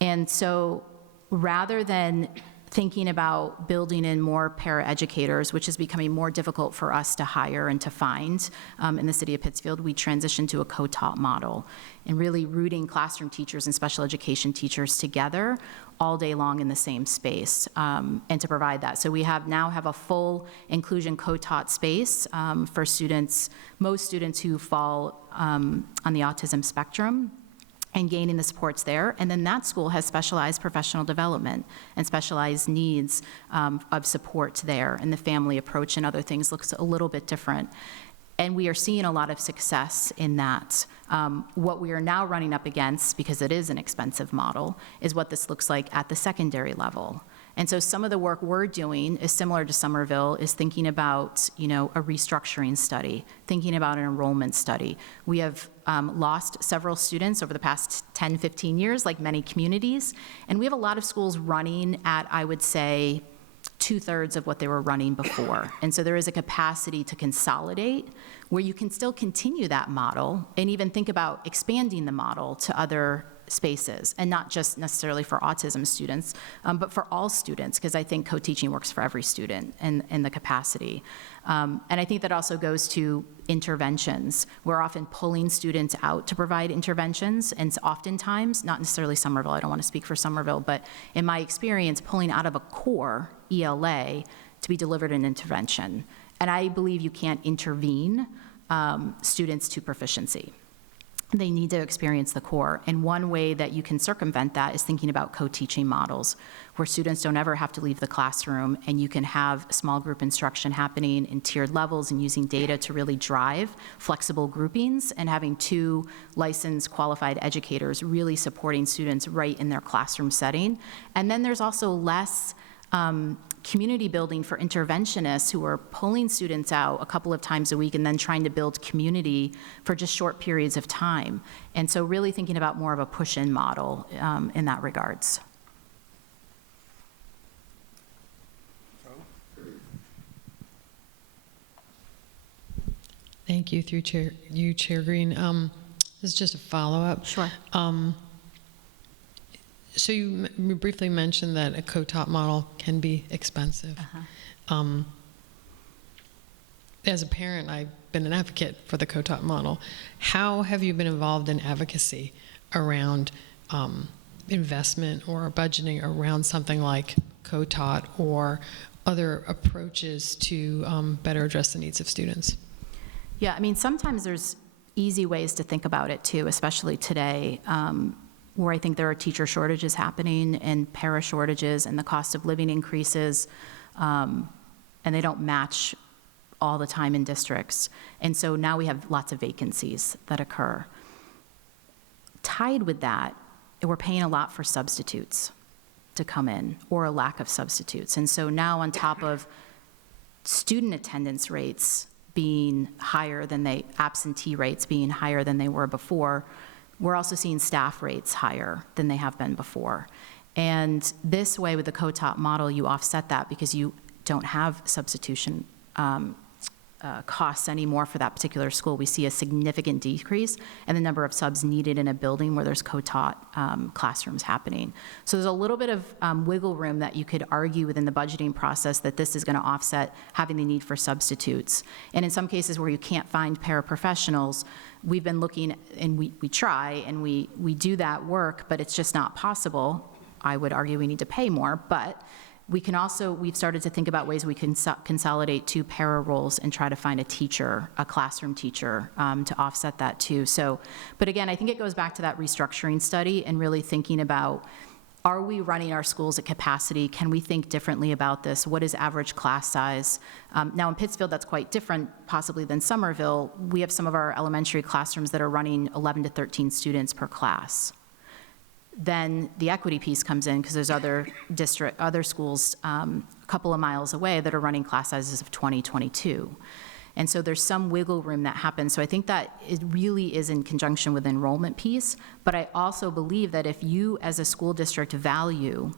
And so rather than thinking about building in more paraeducators, which is becoming more difficult for us to hire and to find in the city of Pittsfield, we transitioned to a co-taught model and really rooting classroom teachers and special education teachers together all day long in the same space, and to provide that. So we now have a full inclusion co-taught space for students, most students who fall on the autism spectrum, and gaining the supports there. And then that school has specialized professional development and specialized needs of support there. And the family approach and other things looks a little bit different. And we are seeing a lot of success in that. What we are now running up against, because it is an expensive model, is what this looks like at the secondary level. And so some of the work we're doing is similar to Somerville, is thinking about, a restructuring study, thinking about an enrollment study. We have lost several students over the past 10, 15 years, like many communities, and we have a lot of schools running at, I would say, 2/3 of what they were running before. And so there is a capacity to consolidate where you can still continue that model and even think about expanding the model to other spaces, and not just necessarily for autism students, but for all students, because I think co-teaching works for every student and the capacity. And I think that also goes to interventions. We're often pulling students out to provide interventions, and oftentimes, not necessarily Somerville, I don't want to speak for Somerville, but in my experience, pulling out of a core ELA to be delivered an intervention. And I believe you can't intervene students to proficiency. They need to experience the core. And one way that you can circumvent that is thinking about co-teaching models, where students don't ever have to leave the classroom, and you can have small group instruction happening in tiered levels and using data to really drive flexible groupings, and having 2 licensed qualified educators really supporting students right in their classroom setting. And then there's also less community building for interventionists who are pulling students out a couple of times a week and then trying to build community for just short periods of time. And so really thinking about more of a push-in model in that regards. Thank you, through Chair Green. This is just a follow-up. Sure. So you briefly mentioned that a co-taught model can be expensive. As a parent, I've been an advocate for the co-taught model. How have you been involved in advocacy around investment or budgeting around something like co-taught or other approaches to better address the needs of students? Yeah, I mean, sometimes there's easy ways to think about it too, especially today, where I think there are teacher shortages happening and para shortages, and the cost of living increases, and they don't match all the time in districts. And so now we have lots of vacancies that occur. Tied with that, we're paying a lot for substitutes to come in, or a lack of substitutes. And so now, on top of student attendance rates being higher than absentee rates being higher than they were before, we're also seeing staff rates higher than they have been before. And this way, with the co-taught model, you offset that because you don't have substitution costs anymore for that particular school. We see a significant decrease in the number of subs needed in a building where there's co-taught classrooms happening. So there's a little bit of wiggle room that you could argue within the budgeting process that this is going to offset having the need for substitutes. And in some cases where you can't find paraprofessionals, we've been looking, and we try, and we do that work, but it's just not possible. I would argue we need to pay more, but we can also, we've started to think about ways we can consolidate 2 para roles and try to find a teacher, a classroom teacher, to offset that too. So, but again, I think it goes back to that restructuring study and really thinking about, are we running our schools at capacity? Can we think differently about this? What is average class size? Now in Pittsfield, that's quite different possibly than Somerville. We have some of our elementary classrooms that are running 11 to 13 students per class. Then the equity piece comes in because there's other schools a couple of miles away that are running class sizes of 20, 22. And so there's some wiggle room that happens. So I think that it really is in conjunction with the enrollment piece. But I also believe that if you as a school district value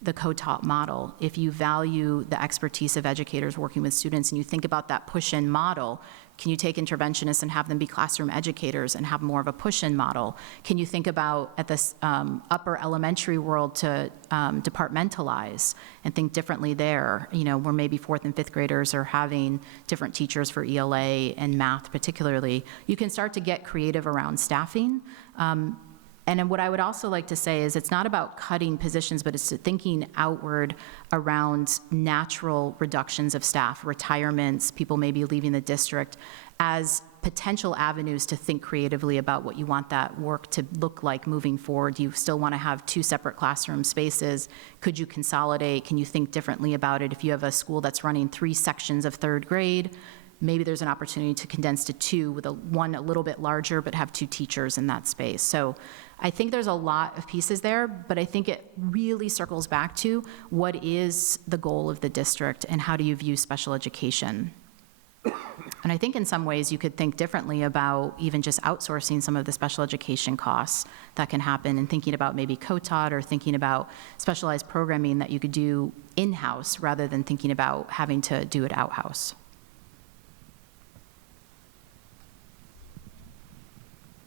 the co-taught model, if you value the expertise of educators working with students, and you think about that push-in model, can you take interventionists and have them be classroom educators and have more of a push-in model? Can you think about, at this upper elementary world, to departmentalize and think differently there, where maybe 4th and 5th graders are having different teachers for ELA and math particularly. You can start to get creative around staffing. And then what I would also like to say is it's not about cutting positions, but it's thinking outward around natural reductions of staff, retirements, people maybe leaving the district, as potential avenues to think creatively about what you want that work to look like moving forward. Do you still want to have 2 separate classroom spaces? Could you consolidate? Can you think differently about it? If you have a school that's running 3 sections of 3rd grade, maybe there's an opportunity to condense to 2 with one a little bit larger, but have 2 teachers in that space. So I think there's a lot of pieces there, but I think it really circles back to what is the goal of the district and how do you view special education? And I think in some ways you could think differently about even just outsourcing some of the special education costs that can happen, and thinking about maybe co-taught or thinking about specialized programming that you could do in-house rather than thinking about having to do it out-house.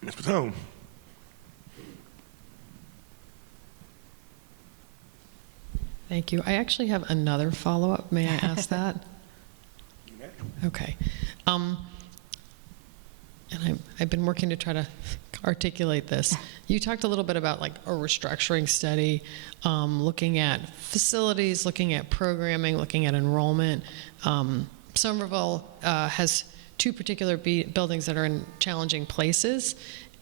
Ms. Patone? Thank you. I actually have another follow-up. May I ask that? Okay. And I've been working to try to articulate this. You talked a little bit about like a restructuring study, looking at facilities, looking at programming, looking at enrollment. Somerville has two particular buildings that are in challenging places,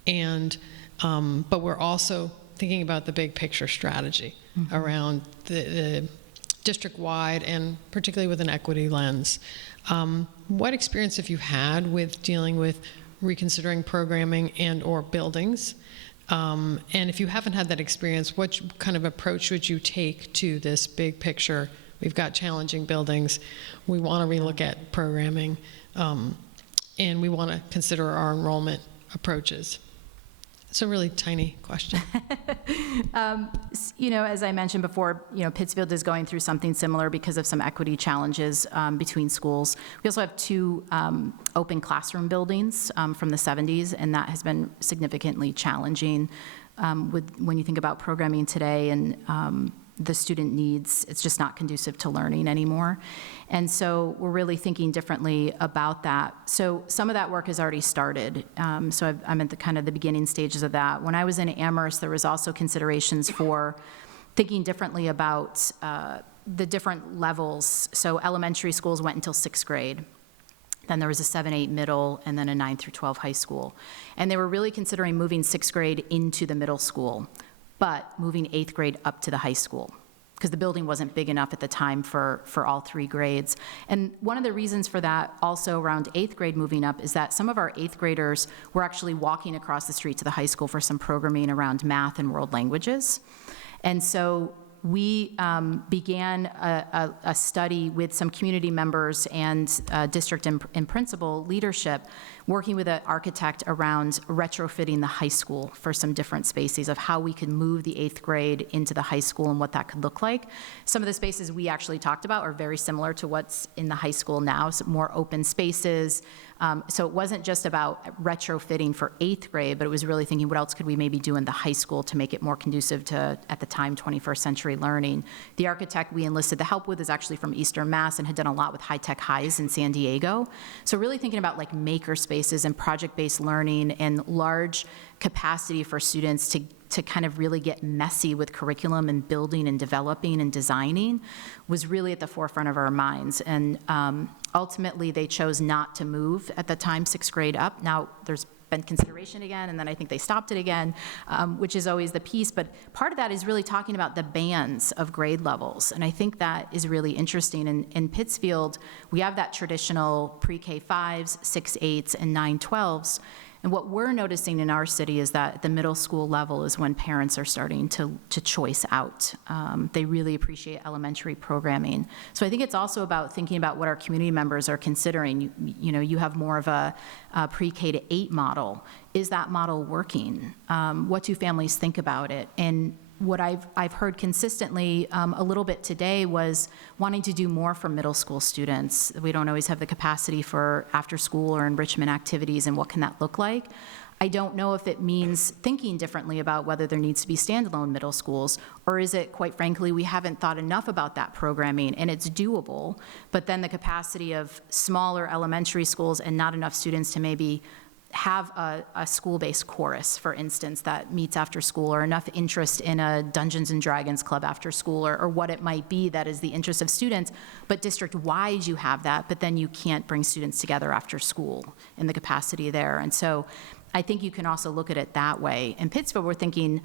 and but we're also thinking about the big picture strategy around the district-wide and particularly with an equity lens. What experience have you had with dealing with reconsidering programming and or buildings? And if you haven't had that experience, what kind of approach would you take to this big picture? We've got challenging buildings. We want to relook at programming, and we want to consider our enrollment approaches. It's a really tiny question. You know, as I mentioned before, you know, Pittsfield is going through something similar because of some equity challenges between schools. We also have two open classroom buildings from the 70s, and that has been significantly challenging when you think about programming today and the student needs. It's just not conducive to learning anymore. And so we're really thinking differently about that. So some of that work has already started. So I'm at the kind of the beginning stages of that. When I was in Amherst, there was also considerations for thinking differently about the different levels. So elementary schools went until 6th grade. Then there was a 7-8 middle, and then a 9 through 12 high school. And they were really considering moving 6th grade into the middle school, but moving 8th grade up to the high school, because the building wasn't big enough at the time for all 3 grades. And one of the reasons for that, also around 8th grade moving up, is that some of our 8th graders were actually walking across the street to the high school for some programming around math and world languages. And so we began a study with some community members and district and principal leadership, working with an architect around retrofitting the high school for some different spaces of how we could move the 8th grade into the high school and what that could look like. Some of the spaces we actually talked about are very similar to what's in the high school now, so more open spaces. So it wasn't just about retrofitting for 8th grade, but it was really thinking what else could we maybe do in the high school to make it more conducive to, at the time, 21st century learning. The architect we enlisted the help with is actually from Eastern Mass and had done a lot with high-tech highs in San Diego. So really thinking about like maker spaces and project-based learning and large capacity for students to kind of really get messy with curriculum and building and developing and designing was really at the forefront of our minds. And ultimately, they chose not to move at the time 6th grade up. Now, there's been consideration again, and then I think they stopped it again, which is always the piece. But part of that is really talking about the bands of grade levels. And I think that is really interesting. In Pittsfield, we have that traditional pre-K 5s, 6 8s, and 9 12s. And what we're noticing in our city is that the middle school level is when parents are starting to choice out. They really appreciate elementary programming. So I think it's also about thinking about what our community members are considering. You know, you have more of a pre-K to 8 model. Is that model working? What do families think about it? And what I've heard consistently a little bit today was wanting to do more for middle school students. We don't always have the capacity for after school or enrichment activities, and what can that look like? I don't know if it means thinking differently about whether there needs to be standalone middle schools, or is it, quite frankly, we haven't thought enough about that programming, and it's doable, but then the capacity of smaller elementary schools and not enough students to maybe have a school-based chorus, for instance, that meets after school, or enough interest in a Dungeons and Dragons club after school, or what it might be that is the interest of students, but district-wide you have that, but then you can't bring students together after school in the capacity there. And so I think you can also look at it that way. In Pittsfield, we're thinking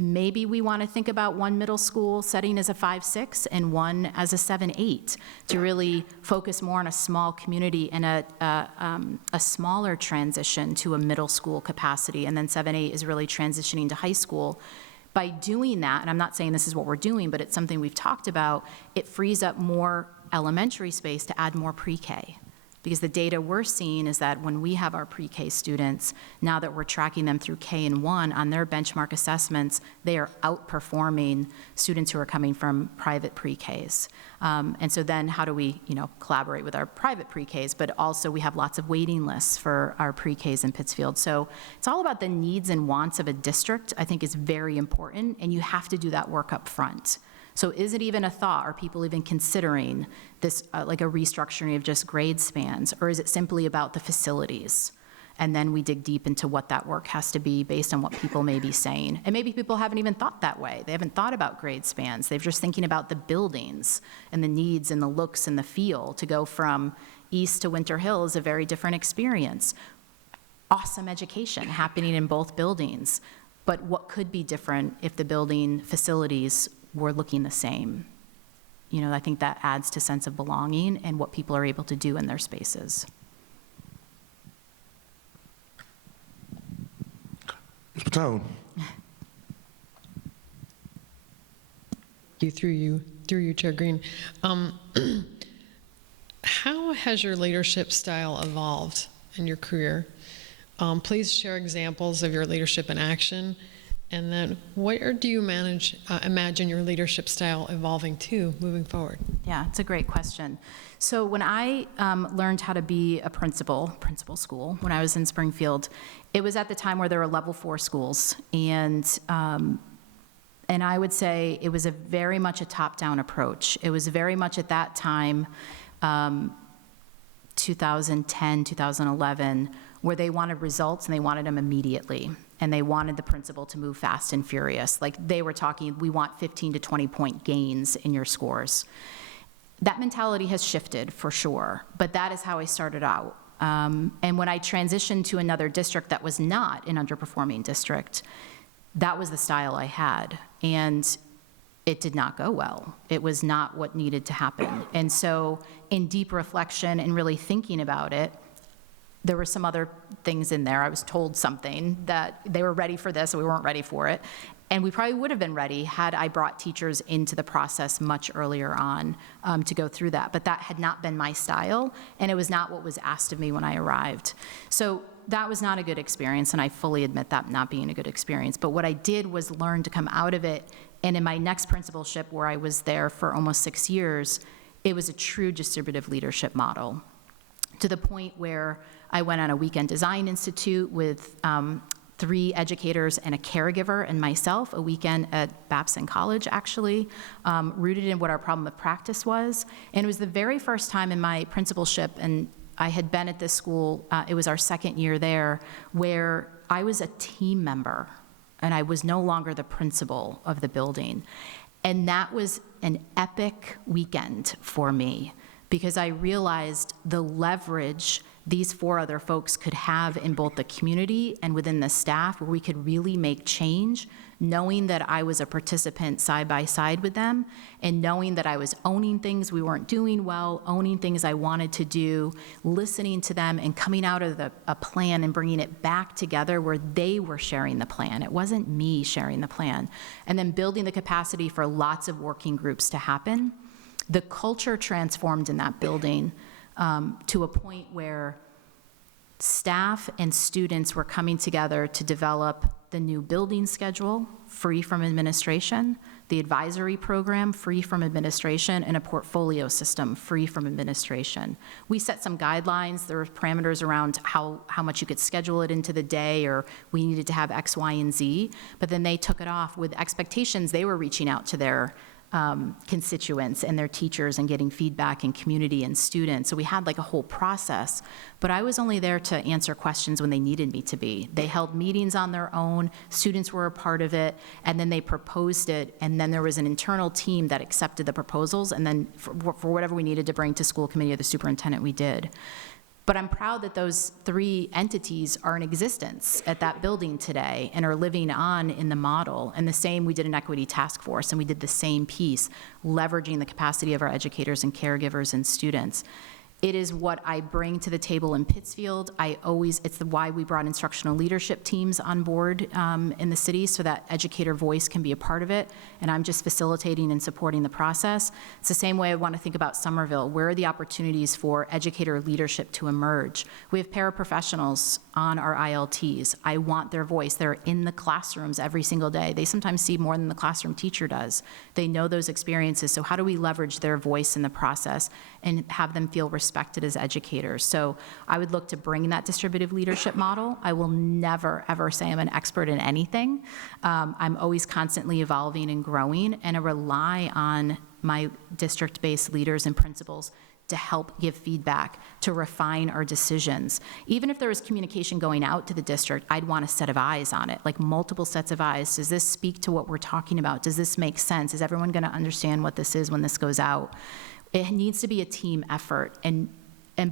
maybe we want to think about one middle school setting as a 5-6 and one as a 7-8 to really focus more on a small community and a smaller transition to a middle school capacity. And then 7-8 is really transitioning to high school. By doing that, and I'm not saying this is what we're doing, but it's something we've talked about, it frees up more elementary space to add more pre-K. Because the data we're seeing is that when we have our pre-K students, now that we're tracking them through K and 1 on their benchmark assessments, they are outperforming students who are coming from private pre-Ks. And so then how do we, collaborate with our private pre-Ks, but also we have lots of waiting lists for our pre-Ks in Pittsfield. So it's all about the needs and wants of a district, I think is very important, and you have to do that work up front. So is it even a thought? Are people even considering this, like a restructuring of just grade spans? Or is it simply about the facilities? And then we dig deep into what that work has to be based on what people may be saying. And maybe people haven't even thought that way. They haven't thought about grade spans. They're just thinking about the buildings and the needs and the looks and the feel. To go from East to Winter Hill is a very different experience. Awesome education happening in both buildings. But what could be different if the building facilities were looking the same? I think that adds to sense of belonging and what people are able to do in their spaces. Ms. Patel. Through you, Chair Green. How has your leadership style evolved in your career? Please share examples of your leadership in action. And then where do you imagine your leadership style evolving to moving forward? Yeah, it's a great question. So when I learned how to be a principal school, when I was in Springfield, it was at the time where there were level 4 schools. And I would say it was very much a top-down approach. It was very much at that time, 2010, 2011, where they wanted results and they wanted them immediately. And they wanted the principal to move fast and furious. Like they were talking, we want 15 to 20 point gains in your scores. That mentality has shifted for sure, but that is how I started out. And when I transitioned to another district that was not an underperforming district, that was the style I had. And it did not go well. It was not what needed to happen. And so in deep reflection and really thinking about it, there were some other things in there. I was told something that they were ready for this and we weren't ready for it. And we probably would have been ready had I brought teachers into the process much earlier on to go through that. But that had not been my style, and it was not what was asked of me when I arrived. So that was not a good experience, and I fully admit that not being a good experience. But what I did was learn to come out of it, and in my next principalship, where I was there for almost 6 years, it was a true distributive leadership model, to the point where I went on a weekend design institute with 3 educators and a caregiver and myself, a weekend at Babson College, actually, rooted in what our problem of practice was. And it was the very first time in my principalship, and I had been at this school, it was our second year there, where I was a team member, and I was no longer the principal of the building. And that was an epic weekend for me, because I realized the leverage these 4 other folks could have in both the community and within the staff, where we could really make change, knowing that I was a participant side by side with them, and knowing that I was owning things we weren't doing well, owning things I wanted to do, listening to them, and coming out of a plan and bringing it back together where they were sharing the plan. It wasn't me sharing the plan. And then building the capacity for lots of working groups to happen. The culture transformed in that building to a point where staff and students were coming together to develop the new building schedule, free from administration, the advisory program, free from administration, and a portfolio system, free from administration. We set some guidelines. There were parameters around how much you could schedule it into the day, or we needed to have X, Y, and Z, but then they took it off with expectations. They were reaching out to their constituents and their teachers and getting feedback and community and students. So we had like a whole process, but I was only there to answer questions when they needed me to be. They held meetings on their own, students were a part of it, and then they proposed it, and then there was an internal team that accepted the proposals, and then for whatever we needed to bring to school committee or the superintendent, we did. But I'm proud that those 3 entities are in existence at that building today and are living on in the model. And the same, we did an equity task force, and we did the same piece, leveraging the capacity of our educators and caregivers and students. It is what I bring to the table in Pittsfield. It's why we brought instructional leadership teams on board in the city, so that educator voice can be a part of it, and I'm just facilitating and supporting the process. It's the same way I want to think about Somerville. Where are the opportunities for educator leadership to emerge? We have paraprofessionals on our ILTs. I want their voice. They're in the classrooms every single day. They sometimes see more than the classroom teacher does. They know those experiences, so how do we leverage their voice in the process and have them feel respected as educators? So I would look to bring that distributive leadership model. I will never, ever say I'm an expert in anything. I'm always constantly evolving and growing, and I rely on my district-based leaders and principals to help give feedback, to refine our decisions. Even if there was communication going out to the district, I'd want a set of eyes on it, like multiple sets of eyes. Does this speak to what we're talking about? Does this make sense? Is everyone going to understand what this is when this goes out? It needs to be a team effort. And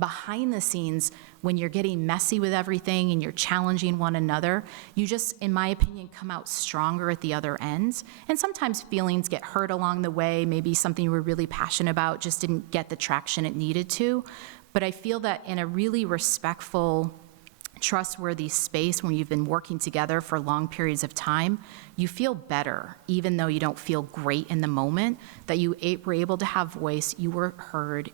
behind the scenes, when you're getting messy with everything and you're challenging one another, you just, in my opinion, come out stronger at the other end. And sometimes feelings get hurt along the way. Maybe something you were really passionate about just didn't get the traction it needed to. But I feel that in a really respectful, trustworthy space when you've been working together for long periods of time, you feel better, even though you don't feel great in the moment, that you were able to have voice, you were heard.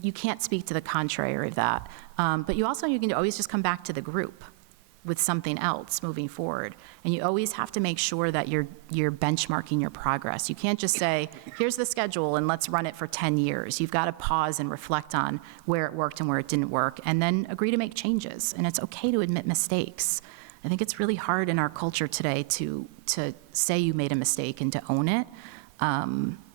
You can't speak to the contrary of that. But you can always just come back to the group with something else moving forward. And you always have to make sure that you're benchmarking your progress. You can't just say, here's the schedule and let's run it for 10 years. You've got to pause and reflect on where it worked and where it didn't work, and then agree to make changes. And it's okay to admit mistakes. I think it's really hard in our culture today to say you made a mistake and to own it. I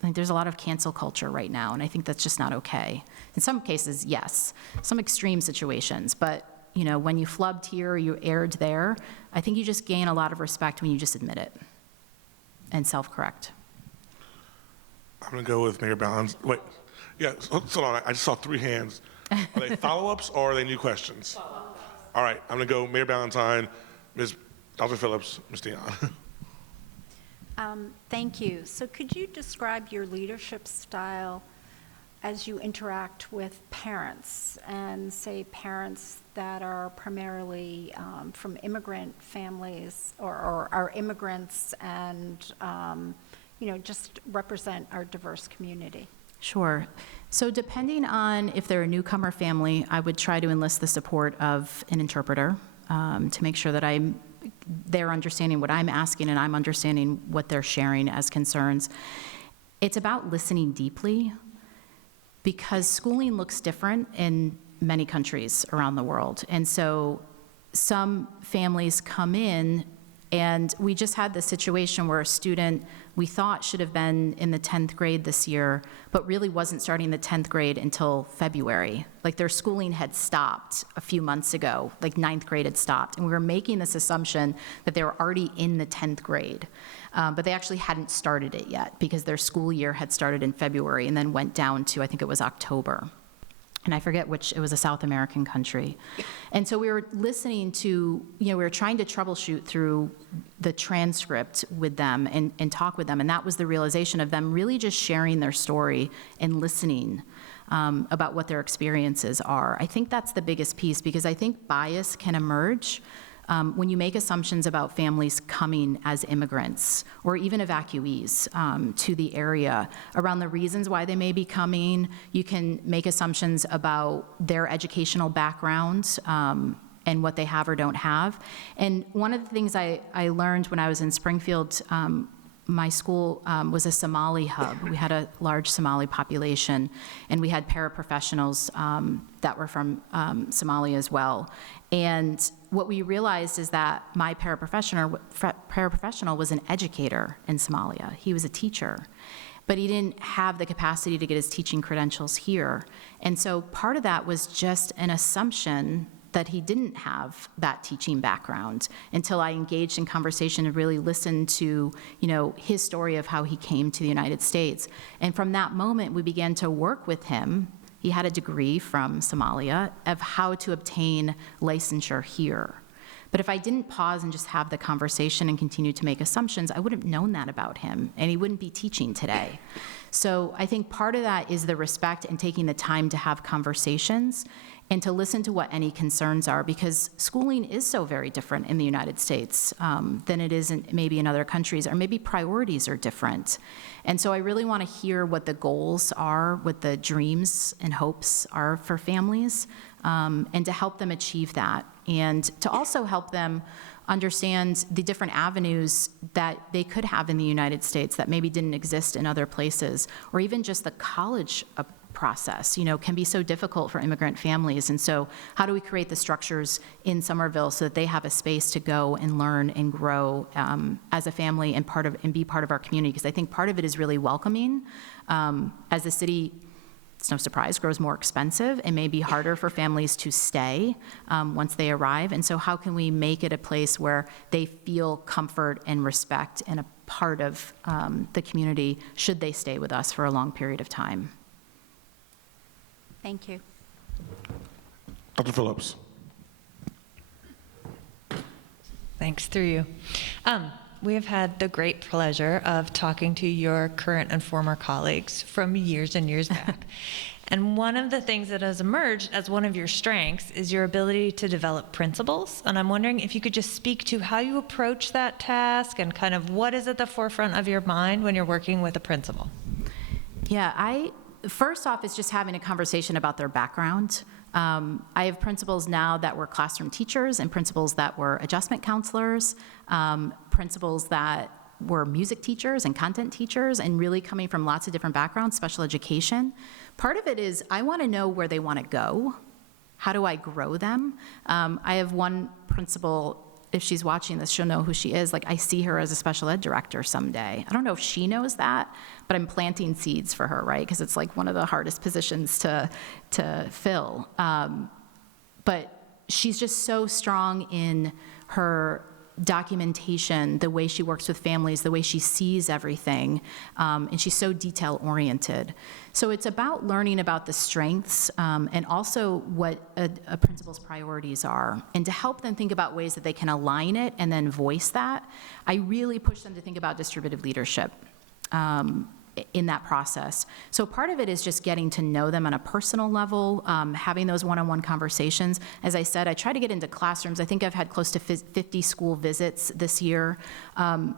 think there's a lot of cancel culture right now, and I think that's just not okay. In some cases, yes, some extreme situations, but when you flubbed here or you erred there, I think you just gain a lot of respect when you just admit it and self-correct. I'm going to go with Mayor Ballins. Wait, yeah, hold on. I just saw 3 hands. Are they follow-ups or are they new questions? Follow-ups. All right, I'm going to go Mayor Ballantyne, Dr. Phillips, Ms. Dion. Thank you. So could you describe your leadership style as you interact with parents, and say parents that are primarily from immigrant families or are immigrants and just represent our diverse community? Sure. So depending on if they're a newcomer family, I would try to enlist the support of an interpreter to make sure that they're understanding what I'm asking and I'm understanding what they're sharing as concerns. It's about listening deeply, because schooling looks different in many countries around the world. And so some families come in, and we just had the situation where a student we thought should have been in the 10th grade this year, but really wasn't starting the 10th grade until February. Like their schooling had stopped a few months ago, like 9th grade had stopped. And we were making this assumption that they were already in the 10th grade, but they actually hadn't started it yet because their school year had started in February and then went down to, I think it was October. And I forget which, it was a South American country. And so we were listening to, we were trying to troubleshoot through the transcript with them and talk with them. And that was the realization of them really just sharing their story and listening about what their experiences are. I think that's the biggest piece, because I think bias can emerge when you make assumptions about families coming as immigrants or even evacuees to the area around the reasons why they may be coming. You can make assumptions about their educational background and what they have or don't have. And one of the things I learned when I was in Springfield, my school was a Somali hub. We had a large Somali population, and we had paraprofessionals that were from Somalia as well. And what we realized is that my paraprofessional was an educator in Somalia. He was a teacher, but he didn't have the capacity to get his teaching credentials here. And so part of that was just an assumption that he didn't have that teaching background until I engaged in conversation and really listened to, his story of how he came to the United States. And from that moment, we began to work with him He had a degree from Somalia of how to obtain licensure here. But if I didn't pause and just have the conversation and continue to make assumptions, I wouldn't have known that about him, and he wouldn't be teaching today. So I think part of that is the respect and taking the time to have conversations and to listen to what any concerns are, because schooling is so very different in the United States than it is maybe in other countries, or maybe priorities are different. And so I really want to hear what the goals are, what the dreams and hopes are for families, and to help them achieve that, and to also help them understand the different avenues that they could have in the United States that maybe didn't exist in other places, or even just the college process, can be so difficult for immigrant families. And so how do we create the structures in Somerville so that they have a space to go and learn and grow as a family and be part of our community? Because I think part of it is really welcoming. As the city, it's no surprise, grows more expensive, it may be harder for families to stay once they arrive. And so how can we make it a place where they feel comfort and respect and a part of the community should they stay with us for a long period of time? Thank you. Dr. Phillips. Thanks, through you. We have had the great pleasure of talking to your current and former colleagues from years and years back. And one of the things that has emerged as one of your strengths is your ability to develop principles. And I'm wondering if you could just speak to how you approach that task and kind of what is at the forefront of your mind when you're working with a principal. Yeah, first off, it's just having a conversation about their background. I have principals now that were classroom teachers and principals that were adjustment counselors, principals that were music teachers and content teachers, and really coming from lots of different backgrounds, special education. Part of it is I want to know where they want to go. How do I grow them? I have one principal, if she's watching this, she'll know who she is. Like, I see her as a special ed director someday. I don't know if she knows that, but I'm planting seeds for her, right? Because it's like one of the hardest positions to fill. But she's just so strong in her documentation, the way she works with families, the way she sees everything, and she's so detail-oriented. So it's about learning about the strengths and also what a principal's priorities are, and to help them think about ways that they can align it and then voice that. I really push them to think about distributive leadership in that process. So part of it is just getting to know them on a personal level, having those one-on-one conversations. As I said, I try to get into classrooms. I think I've had close to 50 school visits this year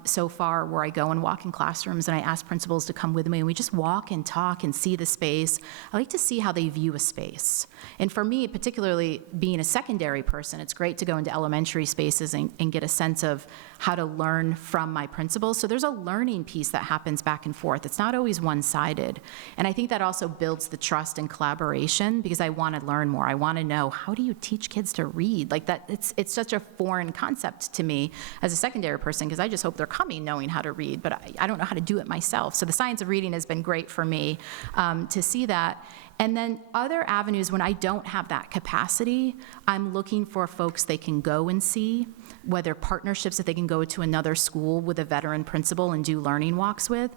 so far, where I go and walk in classrooms and I ask principals to come with me, and we just walk and talk and see the space. I like to see how they view a space. And for me, particularly being a secondary person, it's great to go into elementary spaces and get a sense of how to learn from my principals. So there's a learning piece that happens back and forth. It's not always one-sided. And I think that also builds the trust and collaboration, because I want to learn more. I want to know, how do you teach kids to read? Like that, it's such a foreign concept to me as a secondary person, because I just hope they're coming knowing how to read, but I don't know how to do it myself. So the science of reading has been great for me to see that. And then other avenues, when I don't have that capacity, I'm looking for folks they can go and see, whether partnerships that they can go to another school with a veteran principal and do learning walks with.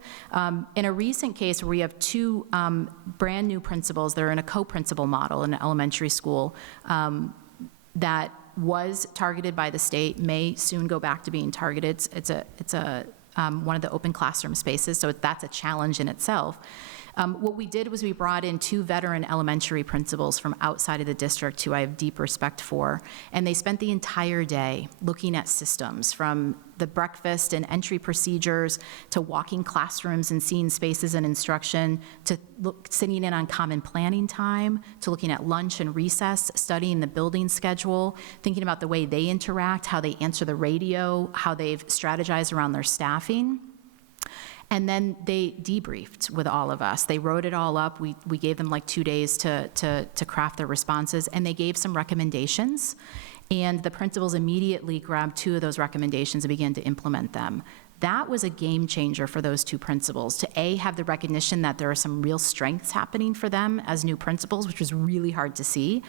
In a recent case where we have two brand new principals, they're in a co-principal model in an elementary school that was targeted by the state, may soon go back to being targeted. It's one of the open classroom spaces, so that's a challenge in itself. What we did was we brought in two veteran elementary principals from outside of the district who I have deep respect for, and they spent the entire day looking at systems, from the breakfast and entry procedures to walking classrooms and seeing spaces and instruction, to sitting in on common planning time, to looking at lunch and recess, studying the building schedule, thinking about the way they interact, how they answer the radio, how they've strategized around their staffing. And then they debriefed with all of us. They wrote it all up. We gave them like 2 days to craft their responses, and they gave some recommendations. And the principals immediately grabbed two of those recommendations and began to implement them. That was a game changer for those two principals, to A, have the recognition that there are some real strengths happening for them as new principals, which was really hard to see,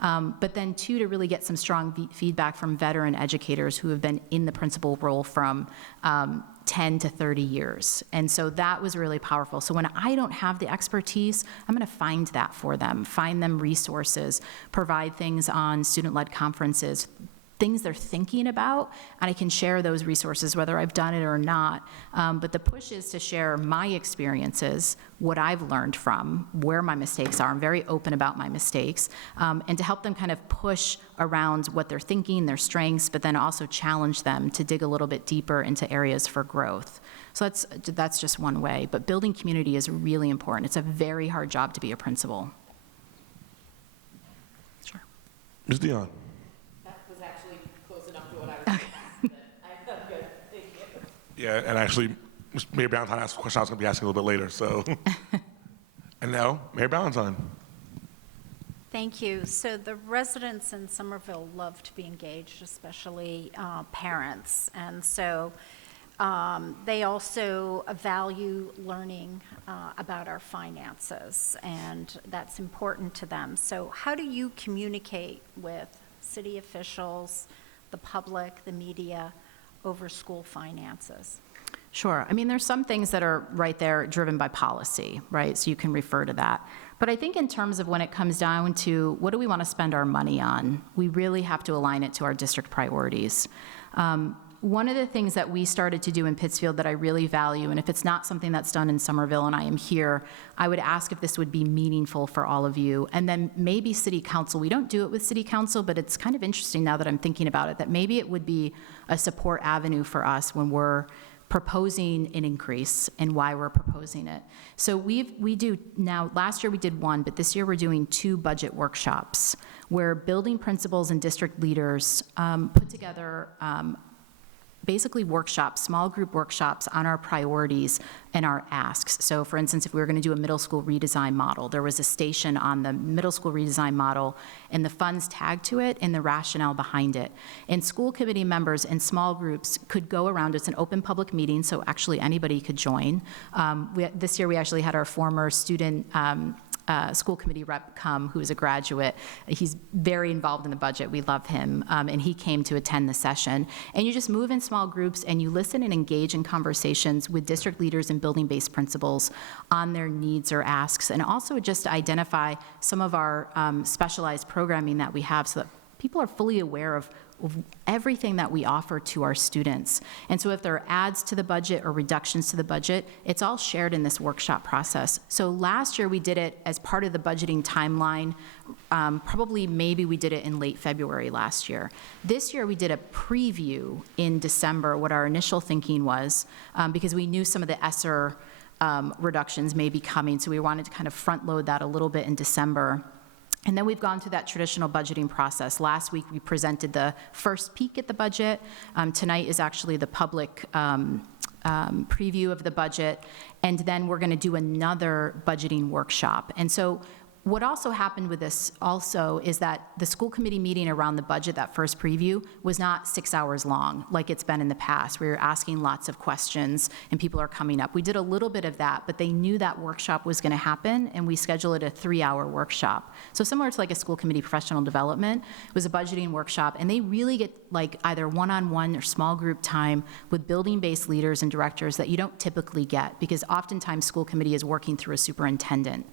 but then two, to really get some strong feedback from veteran educators who have been in the principal role from 10 to 30 years. And so that was really powerful. So when I don't have the expertise, I'm going to find that for them, find them resources, provide things on student-led conferences, things they're thinking about, and I can share those resources, whether I've done it or not. But the push is to share my experiences, what I've learned from, where my mistakes are. I'm very open about my mistakes, and to help them kind of push around what they're thinking, their strengths, but then also challenge them to dig a little bit deeper into areas for growth. So that's just one way. But building community is really important. It's a very hard job to be a principal. Sure. Ms. Dion. Yeah, and actually, Mayor Ballantyne asked a question I was going to be asking a little bit later, so. And now, Mayor Ballantyne. Thank you. So the residents in Somerville love to be engaged, especially parents. And so they also value learning about our finances, and that's important to them. So how do you communicate with city officials, the public, the media, over school finances? Sure. I mean, there's some things that are right there driven by policy, right? So you can refer to that. But I think in terms of when it comes down to what do we want to spend our money on, we really have to align it to our district priorities. One of the things that we started to do in Pittsfield that I really value, and if it's not something that's done in Somerville and I am here, I would ask if this would be meaningful for all of you. And then maybe City Council, we don't do it with City Council, but it's kind of interesting now that I'm thinking about it, that maybe it would be a support avenue for us when we're proposing an increase and why we're proposing it. So we do now, last year we did one, but this year we're doing 2 budget workshops where building principals and district leaders put together basically workshops, small group workshops on our priorities and our asks. So for instance, if we were going to do a middle school redesign model, there was a station on the middle school redesign model and the funds tagged to it and the rationale behind it. And school committee members and small groups could go around. It's an open public meeting, so actually anybody could join. This year we actually had our former student school committee rep come, who is a graduate. He's very involved in the budget. We love him. And he came to attend the session. And you just move in small groups and you listen and engage in conversations with district leaders and building-based principals on their needs or asks, and also just identify some of our specialized programming that we have so that people are fully aware of everything that we offer to our students. And so if there are adds to the budget or reductions to the budget, it's all shared in this workshop process. So last year we did it as part of the budgeting timeline. Probably maybe we did it in late February last year. This year we did a preview in December, what our initial thinking was, because we knew some of the ESSER reductions may be coming, so we wanted to kind of front load that a little bit in December. And then we've gone through that traditional budgeting process. Last week, we presented the first peek at the budget. Tonight is actually the public preview of the budget. And then we're going to do another budgeting workshop. And so what also happened with this also is that the school committee meeting around the budget, that first preview, was not 6 hours long like it's been in the past. We were asking lots of questions and people are coming up. We did a little bit of that, but they knew that workshop was going to happen and we scheduled it a 3-hour workshop. So similar to like a school committee professional development, it was a budgeting workshop, and they really get like either one-on-one or small group time with building-based leaders and directors that you don't typically get, because oftentimes school committee is working through a superintendent.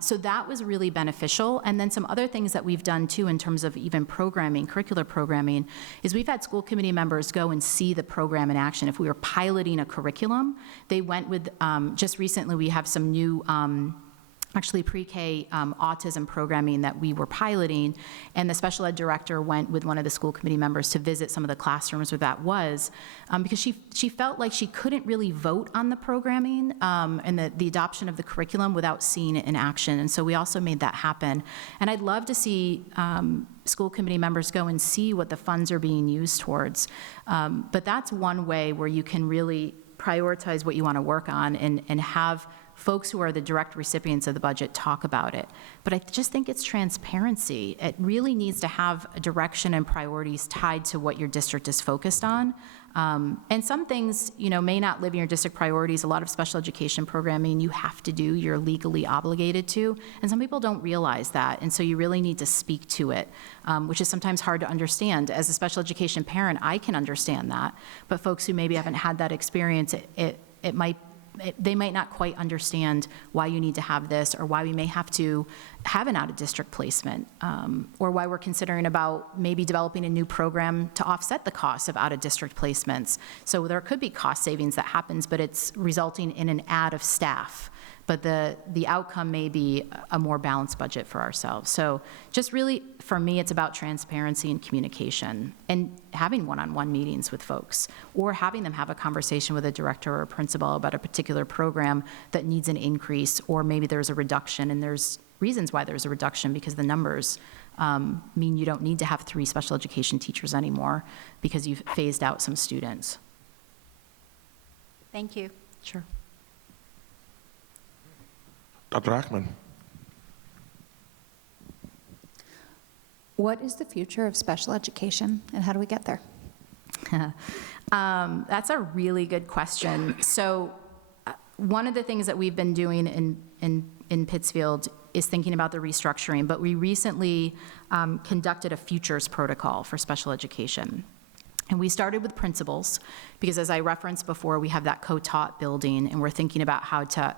So that was really beneficial. And then some other things that we've done too in terms of even programming, curricular programming, is we've had school committee members go and see the program in action. If we were piloting a curriculum, they went with, just recently we have some new actually pre-K autism programming that we were piloting, and the special ed director went with one of the school committee members to visit some of the classrooms where that was, because she felt like she couldn't really vote on the programming and the adoption of the curriculum without seeing it in action. And so we also made that happen. And I'd love to see school committee members go and see what the funds are being used towards. But that's one way where you can really prioritize what you want to work on and have folks who are the direct recipients of the budget talk about it. But I just think it's transparency. It really needs to have a direction and priorities tied to what your district is focused on. And some things, may not live in your district priorities. A lot of special education programming you have to do, you're legally obligated to, and some people don't realize that, and so you really need to speak to it, which is sometimes hard to understand. As a special education parent, I can understand that, but folks who maybe haven't had that experience, they might not quite understand why you need to have this, or why we may have to have an out-of-district placement, or why we're considering about maybe developing a new program to offset the cost of out-of-district placements. So there could be cost savings that happens, but it's resulting in an add of staff. But the outcome may be a more balanced budget for ourselves. So just really, for me, it's about transparency and communication, and having one-on-one meetings with folks, or having them have a conversation with a director or a principal about a particular program that needs an increase, or maybe there's a reduction, and there's reasons why there's a reduction, because the numbers mean you don't need to have 3 special education teachers anymore because you've phased out some students. Thank you. Sure. Dr. Ackman. What is the future of special education, and how do we get there? That's a really good question. So one of the things that we've been doing in Pittsfield is thinking about the restructuring, but we recently conducted a futures protocol for special education. And we started with principals, because as I referenced before, we have that co-taught building, and we're thinking about how to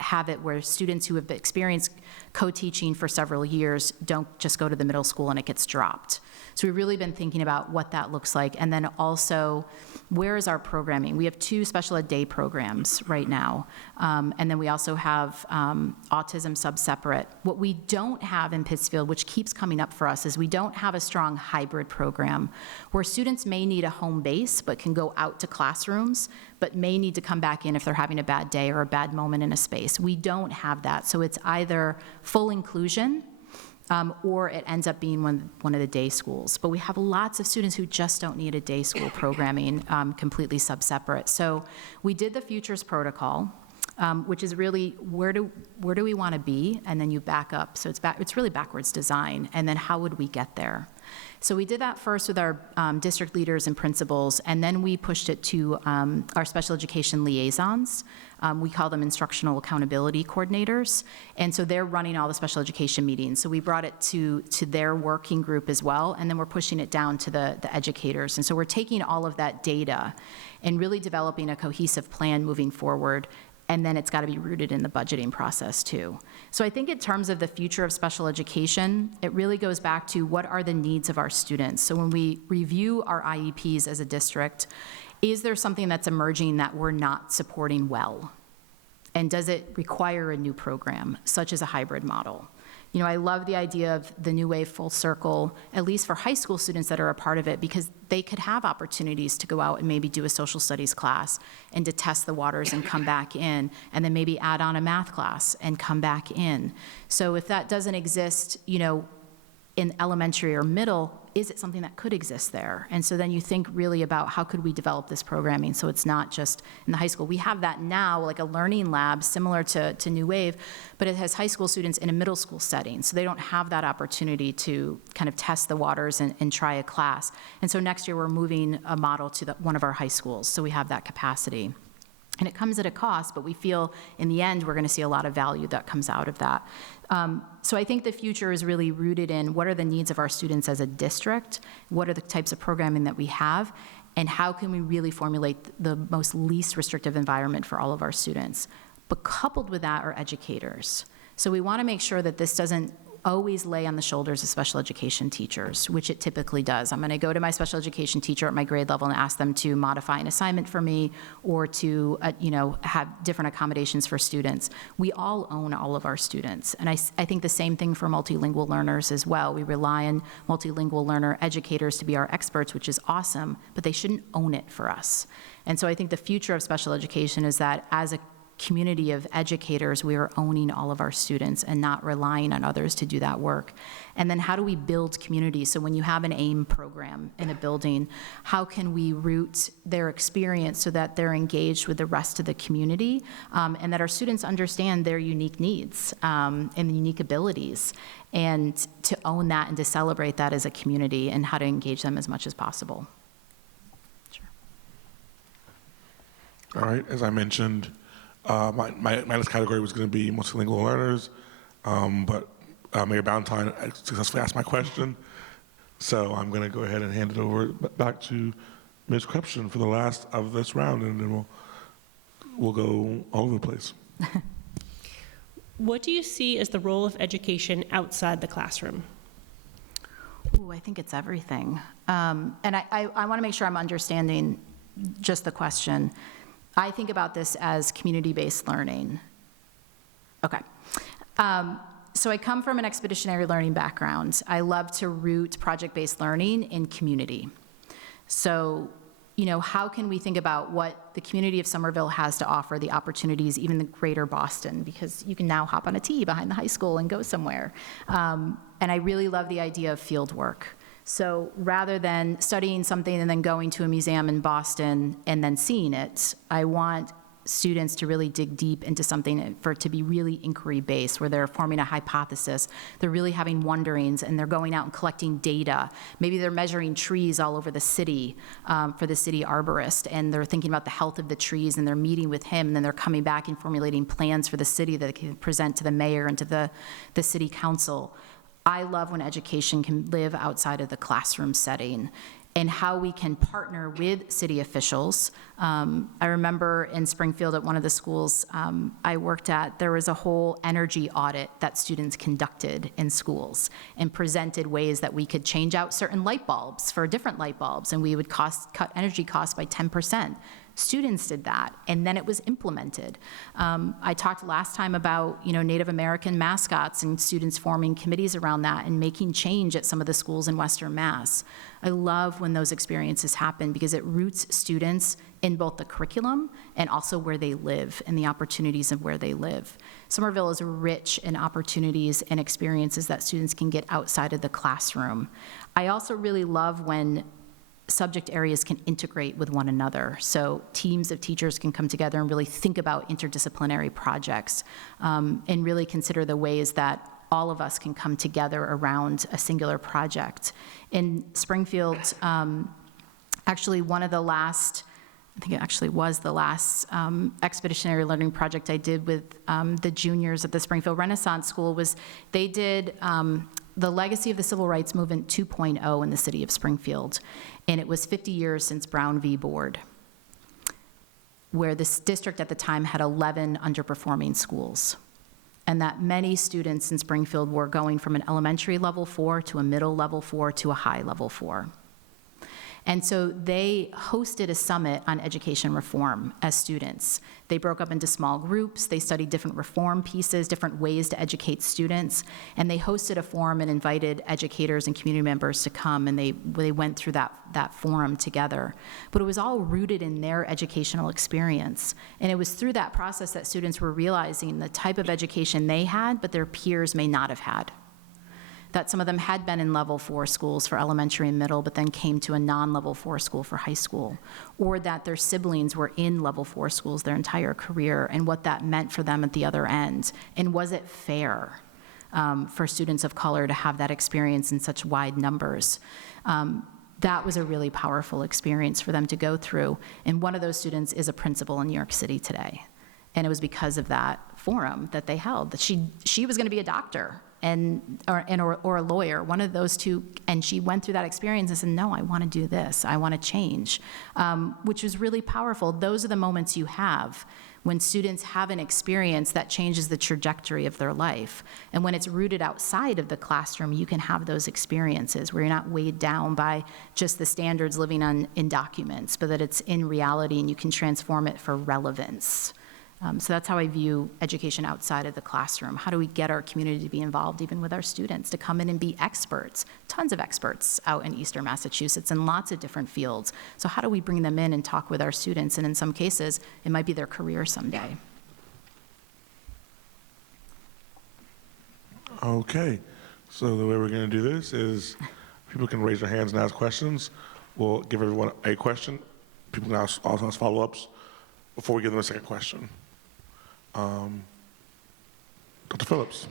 have it where students who have experienced co-teaching for several years don't just go to the middle school and it gets dropped. So we've really been thinking about what that looks like. And then also, where is our programming? We have 2 special ed day programs right now. And then we also have autism sub-separate. What we don't have in Pittsfield, which keeps coming up for us, is we don't have a strong hybrid program where students may need a home base but can go out to classrooms, but may need to come back in if they're having a bad day or a bad moment in a space. We don't have that. So it's either full inclusion, or it ends up being one of the day schools. But we have lots of students who just don't need a day school programming, completely sub-separate. So we did the Futures Protocol, which is really where do we want to be, and then you back up. So it's really backwards design, and then how would we get there? So we did that first with our district leaders and principals, and then we pushed it to our special education liaisons. We call them instructional accountability coordinators, and so they're running all the special education meetings. So we brought it to their working group as well, and then we're pushing it down to the educators. And so we're taking all of that data and really developing a cohesive plan moving forward. And then it's got to be rooted in the budgeting process too. So I think in terms of the future of special education, it really goes back to what are the needs of our students. So when we review our IEPs as a district, is there something that's emerging that we're not supporting well? And does it require a new program, such as a hybrid model? I love the idea of the New Wave Full Circle, at least for high school students that are a part of it, because they could have opportunities to go out and maybe do a social studies class and to test the waters and come back in, and then maybe add on a math class and come back in. So if that doesn't exist, in elementary or middle, is it something that could exist there? And so then you think really about how could we develop this programming so it's not just in the high school. We have that now, like a learning lab similar to New Wave, but it has high school students in a middle school setting, so they don't have that opportunity to kind of test the waters and try a class. And so next year we're moving a model to one of our high schools, so we have that capacity. And it comes at a cost, but we feel in the end we're going to see a lot of value that comes out of that. So I think the future is really rooted in what are the needs of our students as a district, what are the types of programming that we have, and how can we really formulate the most least restrictive environment for all of our students. But coupled with that are educators. So we want to make sure that this doesn't always lay on the shoulders of special education teachers, which it typically does. I'm going to go to my special education teacher at my grade level and ask them to modify an assignment for me or to have different accommodations for students. We all own all of our students. And I think the same thing for multilingual learners as well. We rely on multilingual learner educators to be our experts, which is awesome, but they shouldn't own it for us. And so I think the future of special education is that as a community of educators, we are owning all of our students and not relying on others to do that work. And then how do we build community? So when you have an AIM program in a building, how can we root their experience so that they're engaged with the rest of the community, and that our students understand their unique needs and unique abilities, and to own that and to celebrate that as a community and how to engage them as much as possible. Sure. All right, as I mentioned, my next category was going to be multilingual learners, but Mayor Ballantyne successfully asked my question, so I'm going to go ahead and hand it over back to Ms. Krepschen for the last of this round, and then we'll go all over the place. What do you see as the role of education outside the classroom? Ooh, I think it's everything. And I want to make sure I'm understanding just the question. I think about this as community-based learning. Okay. So I come from an expeditionary learning background. I love to root project-based learning in community. So, you know, how can we think about what the community of Somerville has to offer, the opportunities, even the greater Boston, because you can now hop on a T behind the high school and go somewhere. And I really love the idea of field work. So rather than studying something and then going to a museum in Boston and then seeing it, I want students to really dig deep into something for it to be really inquiry-based, where they're forming a hypothesis, they're really having wonderings, and they're going out and collecting data. Maybe they're measuring trees all over the city for the city arborist, and they're thinking about the health of the trees, and they're meeting with him, and then they're coming back and formulating plans for the city that they can present to the mayor and to the city council. I love when education can live outside of the classroom setting, and how we can partner with city officials. I remember in Springfield at one of the schools I worked at, there was a whole energy audit that students conducted in schools and presented ways that we could change out certain light bulbs for different light bulbs, and we would cut energy costs by 10%. Students did that, and then it was implemented. I talked last time about, you know, Native American mascots and students forming committees around that and making change at some of the schools in Western Mass. I love when those experiences happen because it roots students in both the curriculum and also where they live and the opportunities of where they live. Somerville is rich in opportunities and experiences that students can get outside of the classroom. I also really love when subject areas can integrate with one another. So teams of teachers can come together and really think about interdisciplinary projects and really consider the ways that all of us can come together around a singular project. In Springfield, actually one of the last, I think it actually was the last expeditionary learning project I did with the juniors at the Springfield Renaissance School was they did the Legacy of the Civil Rights Movement 2.0 in the city of Springfield. And it was 50 years since Brown v. Board, where this district at the time had 11 underperforming schools. And that many students in Springfield were going from an elementary level 4 to a middle level 4 to a high level 4. And so they hosted a summit on education reform as students. They broke up into small groups, they studied different reform pieces, different ways to educate students, and they hosted a forum and invited educators and community members to come, and they went through that forum together. But it was all rooted in their educational experience. And it was through that process that students were realizing the type of education they had, but their peers may not have had. That some of them had been in level 4 schools for elementary and middle, but then came to a non-level 4 school for high school, or that their siblings were in level 4 schools their entire career and what that meant for them at the other end. And was it fair for students of color to have that experience in such wide numbers? That was a really powerful experience for them to go through. And one of those students is a principal in New York City today. And it was because of that forum that they held, that she was gonna be a doctor or a lawyer, one of those two, and she went through that experience and said, no, I want to do this, I want to change, which was really powerful. Those are the moments you have when students have an experience that changes the trajectory of their life. And when it's rooted outside of the classroom, you can have those experiences where you're not weighed down by just the standards living in documents, but that it's in reality and you can transform it for relevance. So that's how I view education outside of the classroom. How do we get our community to be involved, even with our students, to come in and be experts, tons of experts out in Eastern Massachusetts in lots of different fields. So how do we bring them in and talk with our students? And in some cases, it might be their career someday. Okay, so the way we're gonna do this is people can raise their hands and ask questions. We'll give everyone a question. People can also ask follow-ups before we give them a second question. Dr. Phillips.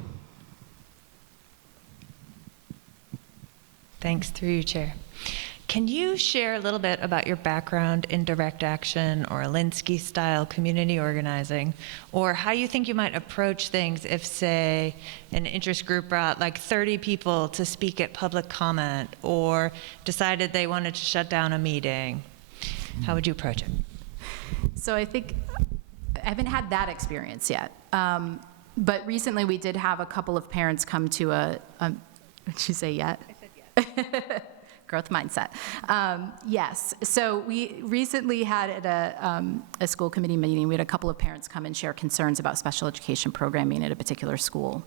Thanks, through you, Chair. Can you share a little bit about your background in direct action or Alinsky-style community organizing, or how you think you might approach things if, say, an interest group brought like 30 people to speak at public comment, or decided they wanted to shut down a meeting? How would you approach it? So I think, I haven't had that experience yet. But recently, we did have a couple of parents come to did you say yet? I said yes. Growth mindset. Yes. So we recently had at a school committee meeting, we had a couple of parents come and share concerns about special education programming at a particular school.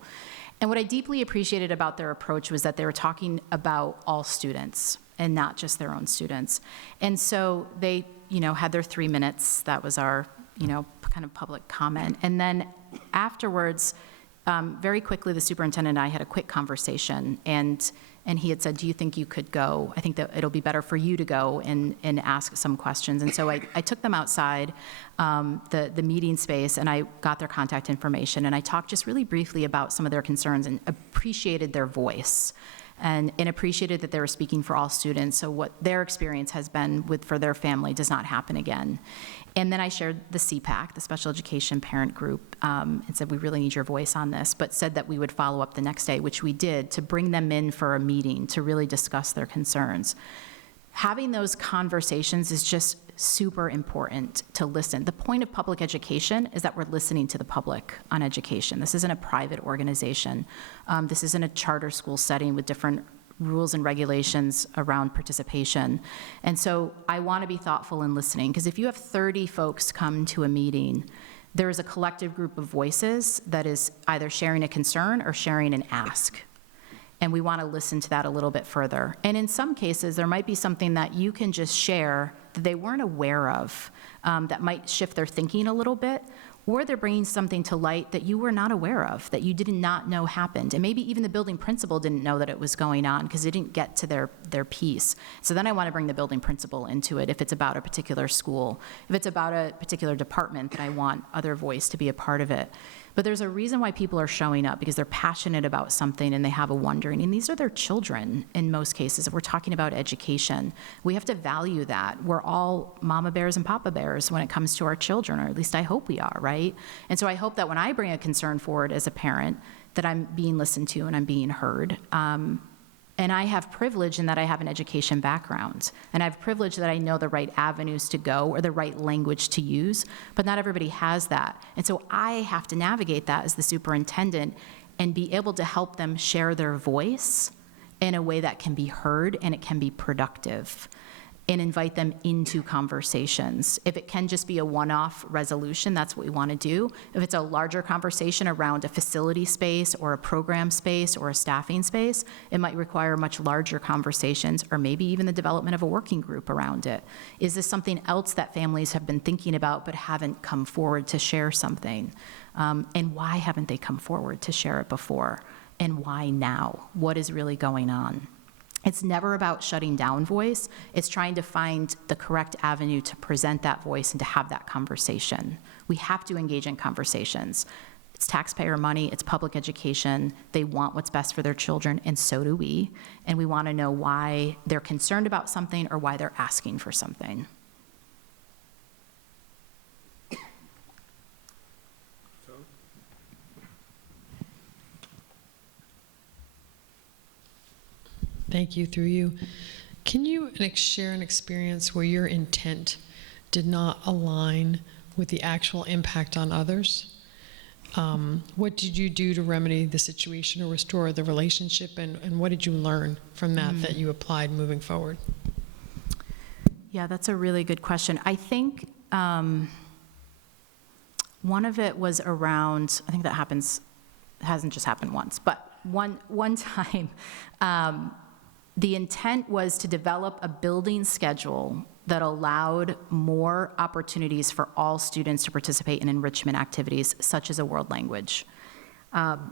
And what I deeply appreciated about their approach was that they were talking about all students and not just their own students. And so they, had their 3 minutes. That was our, kind of public comment. And then afterwards, very quickly, the superintendent and I had a quick conversation, and he had said, do you think you could go? I think that it'll be better for you to go and ask some questions. And so I took them outside the meeting space, and I got their contact information, and I talked just really briefly about some of their concerns and appreciated their voice. And appreciated that they were speaking for all students, so what their experience has been for their family does not happen again. And then I shared the CPAC, the Special Education Parent Group, and said, we really need your voice on this, but said that we would follow up the next day, which we did, to bring them in for a meeting to really discuss their concerns. Having those conversations is just super important to listen. The point of public education is that we're listening to the public on education. This isn't a private organization. This isn't a charter school setting with different rules and regulations around participation. And so I want to be thoughtful in listening, because if you have 30 folks come to a meeting, there is a collective group of voices that is either sharing a concern or sharing an ask. And we want to listen to that a little bit further. And in some cases, there might be something that you can just share that they weren't aware of, that might shift their thinking a little bit, or they're bringing something to light that you were not aware of, that you did not know happened. And maybe even the building principal didn't know that it was going on because it didn't get to their piece. So then I want to bring the building principal into it if it's about a particular school. If it's about a particular department, then I want other voice to be a part of it. But there's a reason why people are showing up, because they're passionate about something and they have a wondering. And these are their children in most cases. If we're talking about education, we have to value that. We're all mama bears and papa bears when it comes to our children, or at least I hope we are, right? And so I hope that when I bring a concern forward as a parent, that I'm being listened to and I'm being heard. And I have privilege in that I have an education background. And I have privilege that I know the right avenues to go or the right language to use, but not everybody has that. And so I have to navigate that as the superintendent and be able to help them share their voice in a way that can be heard and it can be productive, and invite them into conversations. If it can just be a one-off resolution, that's what we want to do. If it's a larger conversation around a facility space or a program space or a staffing space, it might require much larger conversations, or maybe even the development of a working group around it. Is this something else that families have been thinking about but haven't come forward to share something? And why haven't they come forward to share it before? And why now? What is really going on? It's never about shutting down voice. It's trying to find the correct avenue to present that voice and to have that conversation. We have to engage in conversations. It's taxpayer money, it's public education. They want what's best for their children, and so do we. And we want to know why they're concerned about something or why they're asking for something. Thank you, through you. Can you share an experience where your intent did not align with the actual impact on others? What did you do to remedy the situation or restore the relationship, and what did you learn from that you applied moving forward? Yeah, that's a really good question. I think one of it was around, I think that hasn't just happened once, but one time, the intent was to develop a building schedule that allowed more opportunities for all students to participate in enrichment activities, such as a world language.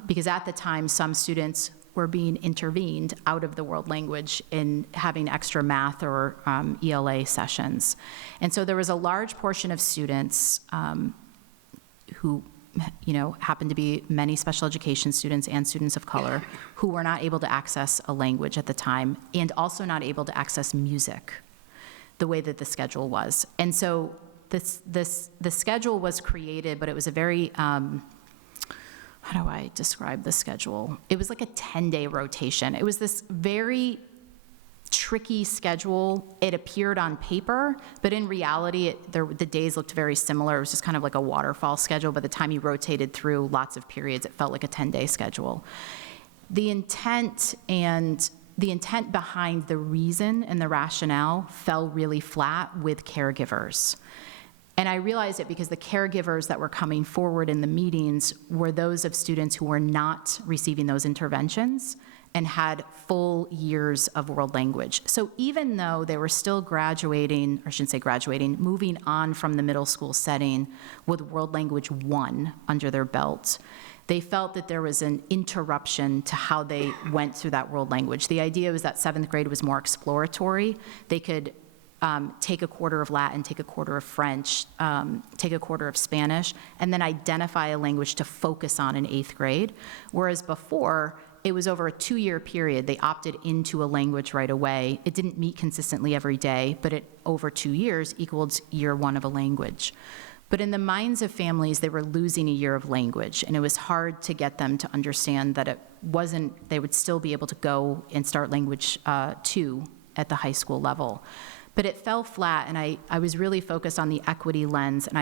Because at the time, some students were being intervened out of the world language in having extra math or ELA sessions. And so there was a large portion of students who happened to be many special education students and students of color who were not able to access a language at the time, and also not able to access music the way that the schedule was. And so the schedule was created, but it was a very, how do I describe the schedule? It was like a 10-day rotation. It was this very tricky schedule. It appeared on paper, but in reality, the days looked very similar. It was just kind of like a waterfall schedule. By the time you rotated through lots of periods, it felt like a 10-day schedule. The intent behind the reason and the rationale fell really flat with caregivers. And I realized it because the caregivers that were coming forward in the meetings were those of students who were not receiving those interventions and had full years of world language. So even though they were still graduating, or I shouldn't say graduating, moving on from the middle school setting with World Language 1 under their belt, they felt that there was an interruption to how they went through that world language. The idea was that 7th grade was more exploratory. They could take a quarter of Latin, take a quarter of French, take a quarter of Spanish, and then identify a language to focus on in 8th grade. Whereas before, it was over a 2-year period. They opted into a language right away. It didn't meet consistently every day, but over 2 years equaled year 1 of a language. But in the minds of families, they were losing a year of language, and it was hard to get them to understand that it wasn't, they would still be able to go and start language 2 at the high school level. But it fell flat, and I was really focused on the equity lens, and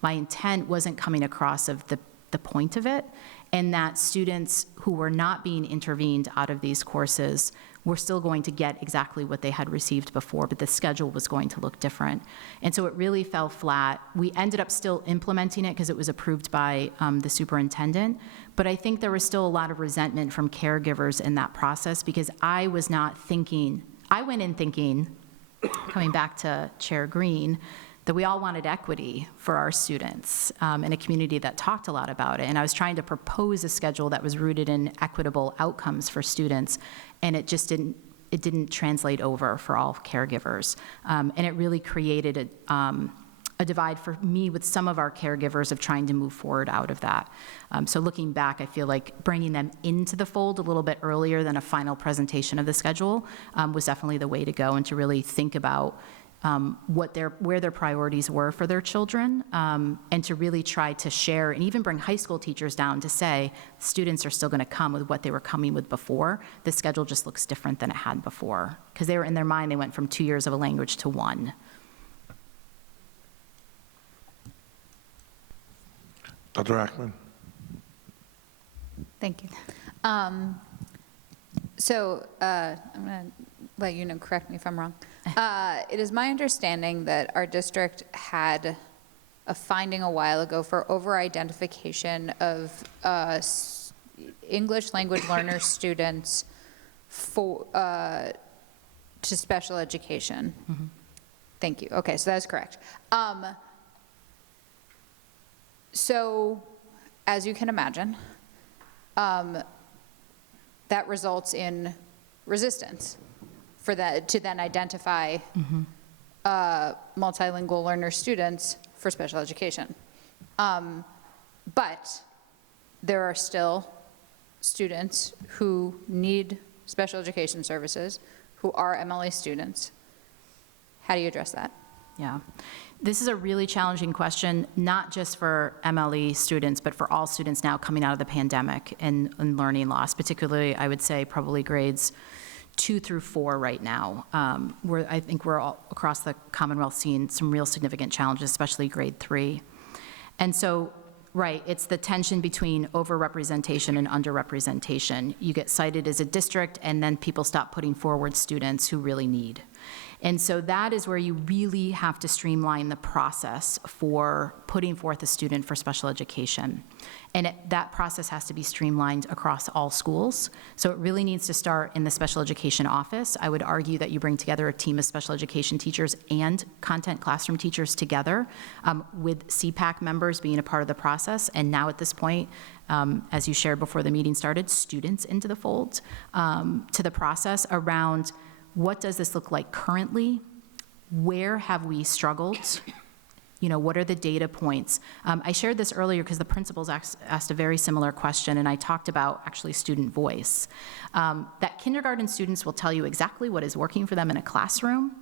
my intent wasn't coming across of the point of it, and that students who were not being intervened out of these courses were still going to get exactly what they had received before, but the schedule was going to look different. And so it really fell flat. We ended up still implementing it because it was approved by the superintendent, but I think there was still a lot of resentment from caregivers in that process because I went in thinking, coming back to Chair Green, that we all wanted equity for our students in a community that talked a lot about it. And I was trying to propose a schedule that was rooted in equitable outcomes for students, and it just didn't translate over for all caregivers. And it really created a divide for me with some of our caregivers of trying to move forward out of that. So looking back, I feel like bringing them into the fold a little bit earlier than a final presentation of the schedule was definitely the way to go, and to really think about where their priorities were for their children, and to really try to share and even bring high school teachers down to say students are still going to come with what they were coming with before. The schedule just looks different than it had before, because they were in their mind, they went from 2 years of a language to 1. Dr. Ackman. Thank you. I'm going to let you know, correct me if I'm wrong. It is my understanding that our district had a finding a while ago for over-identification of English language learner students to special education. Mm-hmm. Thank you. Okay, so that's correct. So, as you can imagine, that results in resistance for that to then identify multilingual learner students for special education. But there are still students who need special education services, who are MLA students. How do you address that? Yeah. This is a really challenging question, not just for MLE students, but for all students now coming out of the pandemic and learning loss, particularly, I would say, probably grades 2 through 4 right now, where I think we're all across the Commonwealth seeing some real significant challenges, especially grade 3. And so, right, it's the tension between overrepresentation and underrepresentation. You get cited as a district, and then people stop putting forward students who really need. And so that is where you really have to streamline the process for putting forth a student for special education. And that process has to be streamlined across all schools. So it really needs to start in the special education office. I would argue that you bring together a team of special education teachers and content classroom teachers together, with CPAC members being a part of the process. And now at this point, as you shared before the meeting started, students into the fold, to the process around what does this look like currently? Where have we struggled? What are the data points? I shared this earlier because the principals asked a very similar question, and I talked about actually student voice. That kindergarten students will tell you exactly what is working for them in a classroom.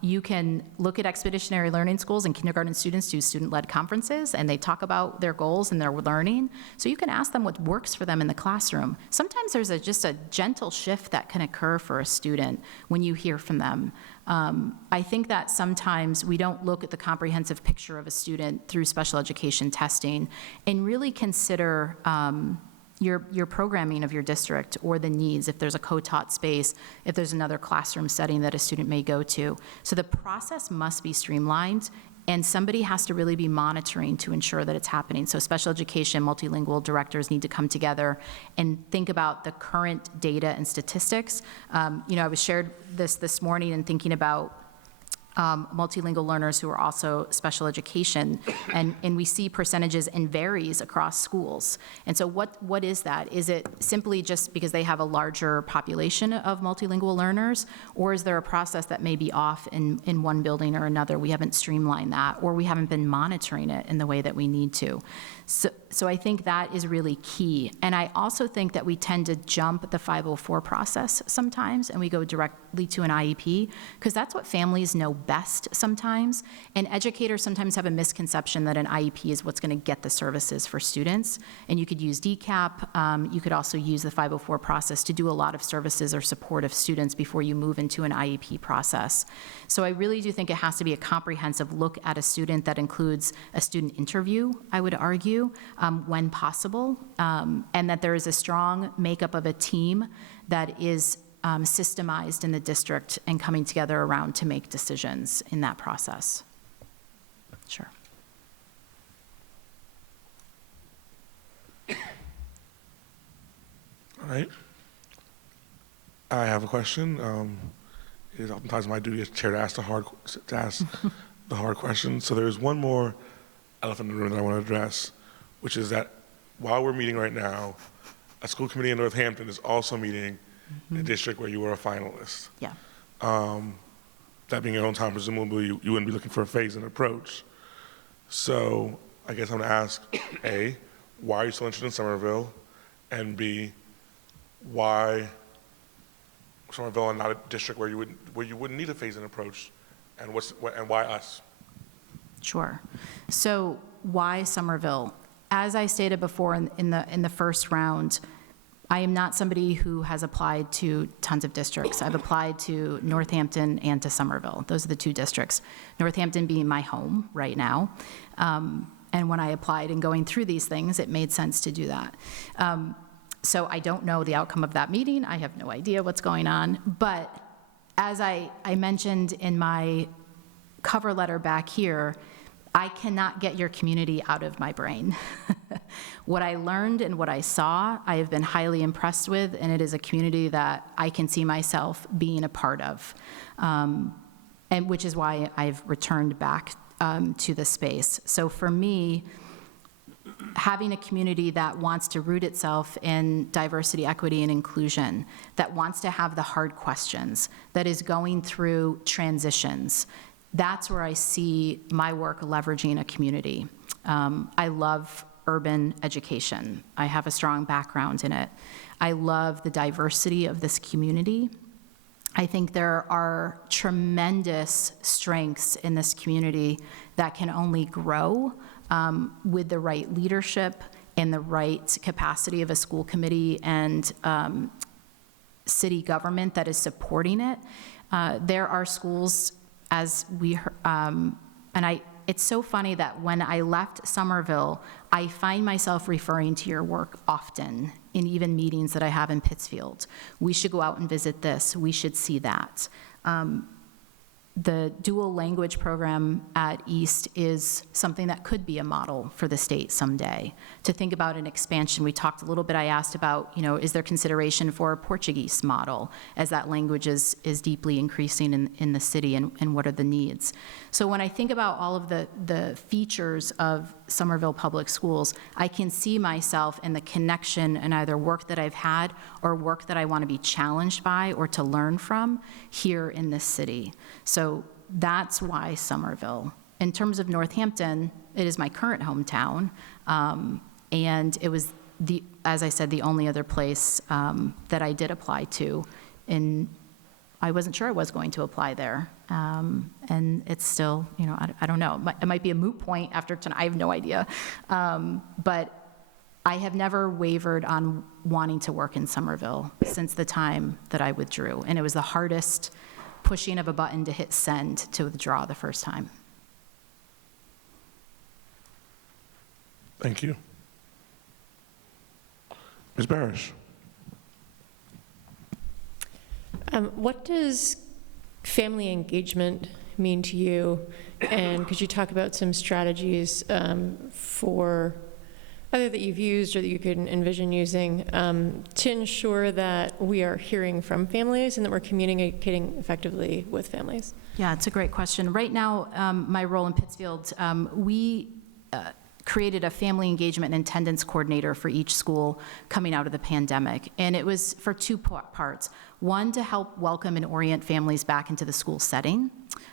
You can look at expeditionary learning schools, and kindergarten students do student-led conferences, and they talk about their goals and their learning. So you can ask them what works for them in the classroom. Sometimes there's just a gentle shift that can occur for a student when you hear from them. I think that sometimes we don't look at the comprehensive picture of a student through special education testing and really consider your programming of your district or the needs, if there's a co-taught space, if there's another classroom setting that a student may go to. So the process must be streamlined, and somebody has to really be monitoring to ensure that it's happening. So special education, multilingual directors need to come together and think about the current data and statistics. I was shared this morning and thinking about multilingual learners who are also special education, and we see percentages and varies across schools. And so what is that? Is it simply just because they have a larger population of multilingual learners, or is there a process that may be off in one building or another? We haven't streamlined that, or we haven't been monitoring it in the way that we need to. So I think that is really key. And I also think that we tend to jump the 504 process sometimes, and we go directly to an IEP, because that's what families know best sometimes. And educators sometimes have a misconception that an IEP is what's going to get the services for students. And you could use DCAP. You could also use the 504 process to do a lot of services or support of students before you move into an IEP process. So I really do think it has to be a comprehensive look at a student that includes a student interview, I would argue, when possible, and that there is a strong makeup of a team that is systemized in the district and coming together around to make decisions in that process. Sure. All right. I have a question. It is oftentimes my duty as chair to ask the hard questions. So there's one more elephant in the room that I want to address, which is that while we're meeting right now, a school committee in Northampton is also meeting in a district where you were a finalist. Yeah. That being your own time, presumably you wouldn't be looking for a phase-in approach. So I guess I'm going to ask, A, why are you still interested in Somerville? And B, why Somerville and not a district where you wouldn't need a phase-in approach, and why us? Sure. So why Somerville? As I stated before in the first round, I am not somebody who has applied to tons of districts. I've applied to Northampton and to Somerville. Those are the two districts. Northampton being my home right now. And when I applied and going through these things, it made sense to do that. So I don't know the outcome of that meeting. I have no idea what's going on. But as I mentioned in my cover letter back here, I cannot get your community out of my brain. What I learned and what I saw, I have been highly impressed with, and it is a community that I can see myself being a part of, and which is why I've returned back to the space. So for me, having a community that wants to root itself in diversity, equity, and inclusion, that wants to have the hard questions, that is going through transitions, that's where I see my work leveraging a community. I love urban education. I have a strong background in it. I love the diversity of this community. I think there are tremendous strengths in this community that can only grow with the right leadership and the right capacity of a school committee and city government that is supporting it. There are schools, as we heard, it's so funny that when I left Somerville, I find myself referring to your work often in even meetings that I have in Pittsfield. We should go out and visit this. We should see that. The dual language program at East is something that could be a model for the state someday. To think about an expansion, we talked a little bit, I asked about, is there consideration for a Portuguese model as that language is deeply increasing in the city, and what are the needs? So when I think about all of the features of Somerville Public Schools, I can see myself in the connection in either work that I've had or work that I want to be challenged by or to learn from here in this city. So that's why Somerville. in terms of Northampton, it is my current hometown, and it was as I said, the only other place that I did apply to, and I wasn't sure I was going to apply there. And it's still, I don't know. It might be a moot point after tonight. I have no idea. But I have never wavered on wanting to work in Somerville since the time that I withdrew. And it was the hardest pushing of a button to hit send to withdraw the first time. Thank you. Ms. Barish. What does family engagement mean to you? And could you talk about some strategies for either that you've used or that you can envision using to ensure that we are hearing from families and that we're communicating effectively with families? Yeah, it's a great question. Right now, my role in Pittsfield, we created a family engagement and attendance coordinator for each school coming out of the pandemic. And it was for two parts. One, to help welcome and orient families back into the school setting,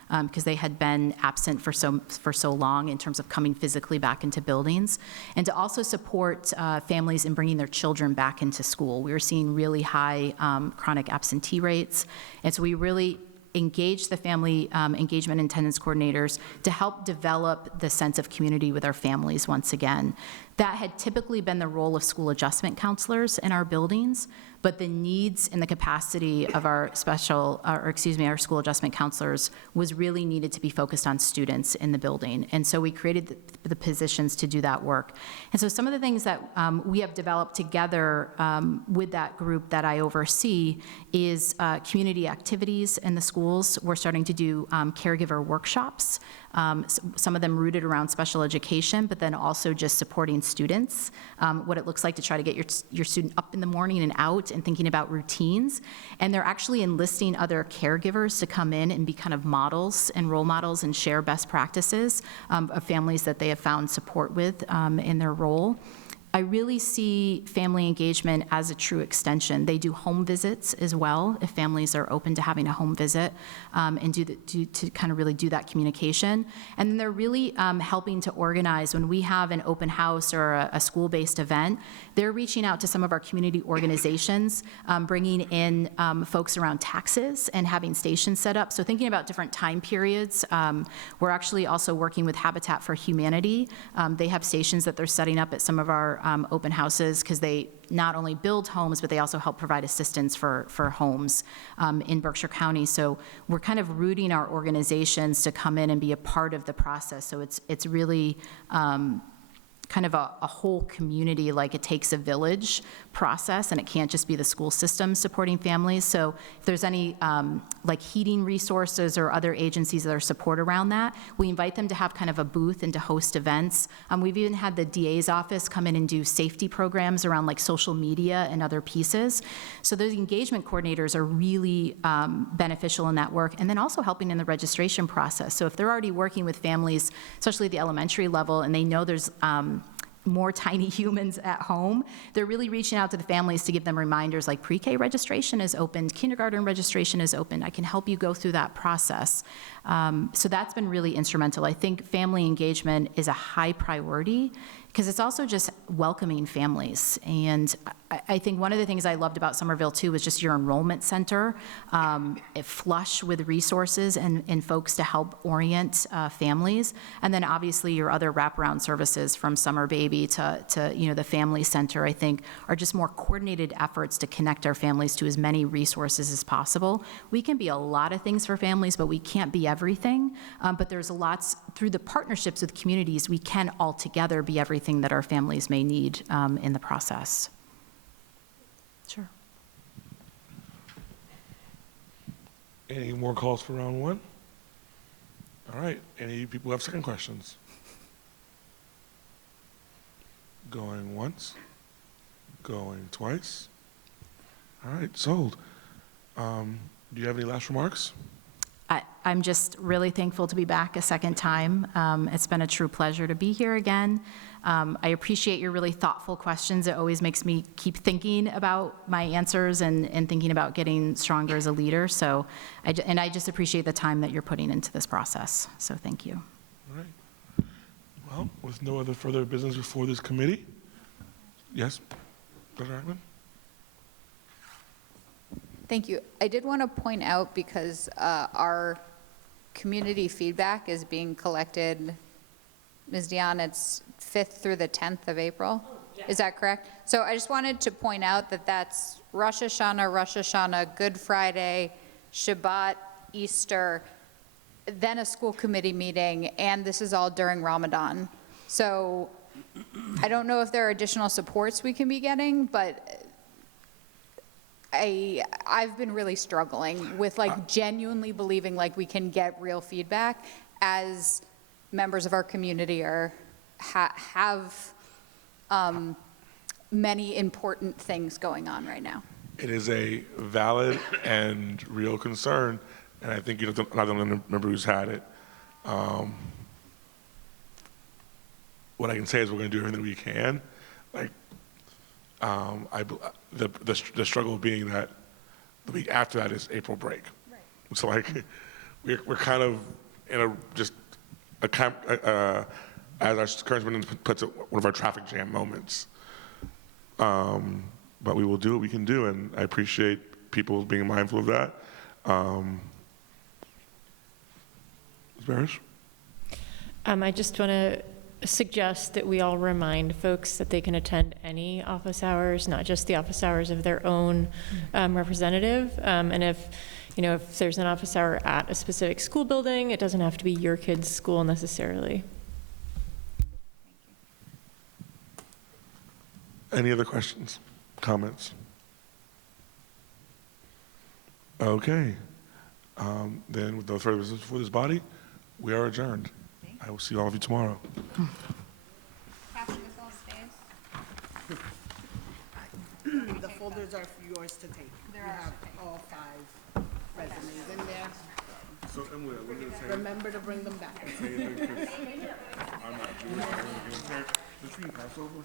because they had been absent for so long in terms of coming physically back into buildings, and to also support families in bringing their children back into school. We were seeing really high chronic absentee rates, and so we really engaged the family engagement and attendance coordinators to help develop the sense of community with our families once again. That had typically been the role of school adjustment counselors in our buildings, but the needs and the capacity of our our school adjustment counselors was really needed to be focused on students in the building. And so we created the positions to do that work. And so some of the things that we have developed together with that group that I oversee is community activities in the schools. We're starting to do caregiver workshops, some of them rooted around special education, but then also just supporting students, what it looks like to try to get your student up in the morning and out and thinking about routines. And they're actually enlisting other caregivers to come in and be kind of models and role models and share best practices of families that they have found support with in their role. I really see family engagement as a true extension. They do home visits as well, if families are open to having a home visit, and to kind of really do that communication. And then they're really helping to organize when we have an open house or a school-based event. They're reaching out to some of our community organizations, bringing in folks around taxes and having stations set up. So thinking about different time periods, we're actually also working with Habitat for Humanity. They have stations that they're setting up at some of our open houses, because they not only build homes, but they also help provide assistance for homes in Berkshire County. So we're kind of rooting our organizations to come in and be a part of the process. So it's really kind of a whole community, like it takes a village process, and it can't just be the school system supporting families. So if there's any like heating resources or other agencies that are support around that, we invite them to have kind of a booth and to host events. We've even had the DA's office come in and do safety programs around like social media and other pieces. So those engagement coordinators are really beneficial in that work, and then also helping in the registration process. So if they're already working with families, especially at the elementary level, and they know there's more tiny humans at home, they're really reaching out to the families to give them reminders like pre-K registration is open, kindergarten registration is open, I can help you go through that process. So that's been really instrumental. I think family engagement is a high priority because it's also just welcoming families. And I think one of the things I loved about Somerville too was just your enrollment center, flush with resources and folks to help orient families. And then obviously your other wraparound services from Summer Baby to the family center, I think are just more coordinated efforts to connect our families to as many resources as possible. We can be a lot of things for families, but we can't be everything. But there's lots, through the partnerships with communities, we can all together be everything that our families may need in the process. Sure. Any more calls for round one? All right, any people have second questions? Going once, going twice. All right, sold. Do you have any last remarks? I'm just really thankful to be back a second time. It's been a true pleasure to be here again. I appreciate your really thoughtful questions. It always makes me keep thinking about my answers and thinking about getting stronger as a leader. So, I just appreciate the time that you're putting into this process. So thank you. All right. Well, with no other further business before this committee, yes, Dr. Ackman? Thank you. I did want to point out, because our community feedback is being collected, Ms. Dion, it's 5th through the 10th of April. Is that correct? So I just wanted to point out that that's Rosh Hashanah, Good Friday, Shabbat, Easter, then a school committee meeting, and this is all during Ramadan. So I don't know if there are additional supports we can be getting, but I've been really struggling with genuinely believing we can get real feedback as members of our community have many important things going on right now. It is a valid and real concern, and I think I'm not the only member who's had it. What I can say is we're going to do everything we can. The struggle being that the week after that is April break. Right. So we're kind of in as our current superintendent puts it, one of our traffic jam moments. But we will do what we can do, and I appreciate people being mindful of that. Ms. Barish? I just want to suggest that we all remind folks that they can attend any office hours, not just the office hours of their own representative. And if there's an office hour at a specific school building, it doesn't have to be your kid's school necessarily. Any other questions, comments? Okay. Then with no further business before this body, we are adjourned. I will see all of you tomorrow. The folders are yours to take. You have all 5 resumes in there. So Emily, I wanted to say, Remember to bring them back. I'm not Jewish. Did you Passover?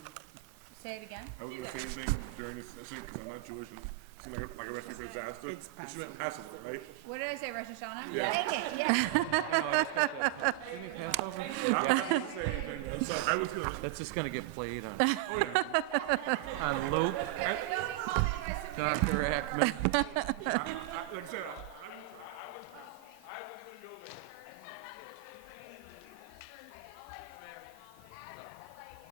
Say it again? I was going to say anything during this session because I'm not Jewish. And it seemed like a recipe for disaster. It's But you meant Passover, right? What did I say, Rosh Hashanah? Yeah. Dang it, yeah. I didn't say anything. I'm sorry. I was going to. That's just gonna get played on, on loop. Dr. Ackman.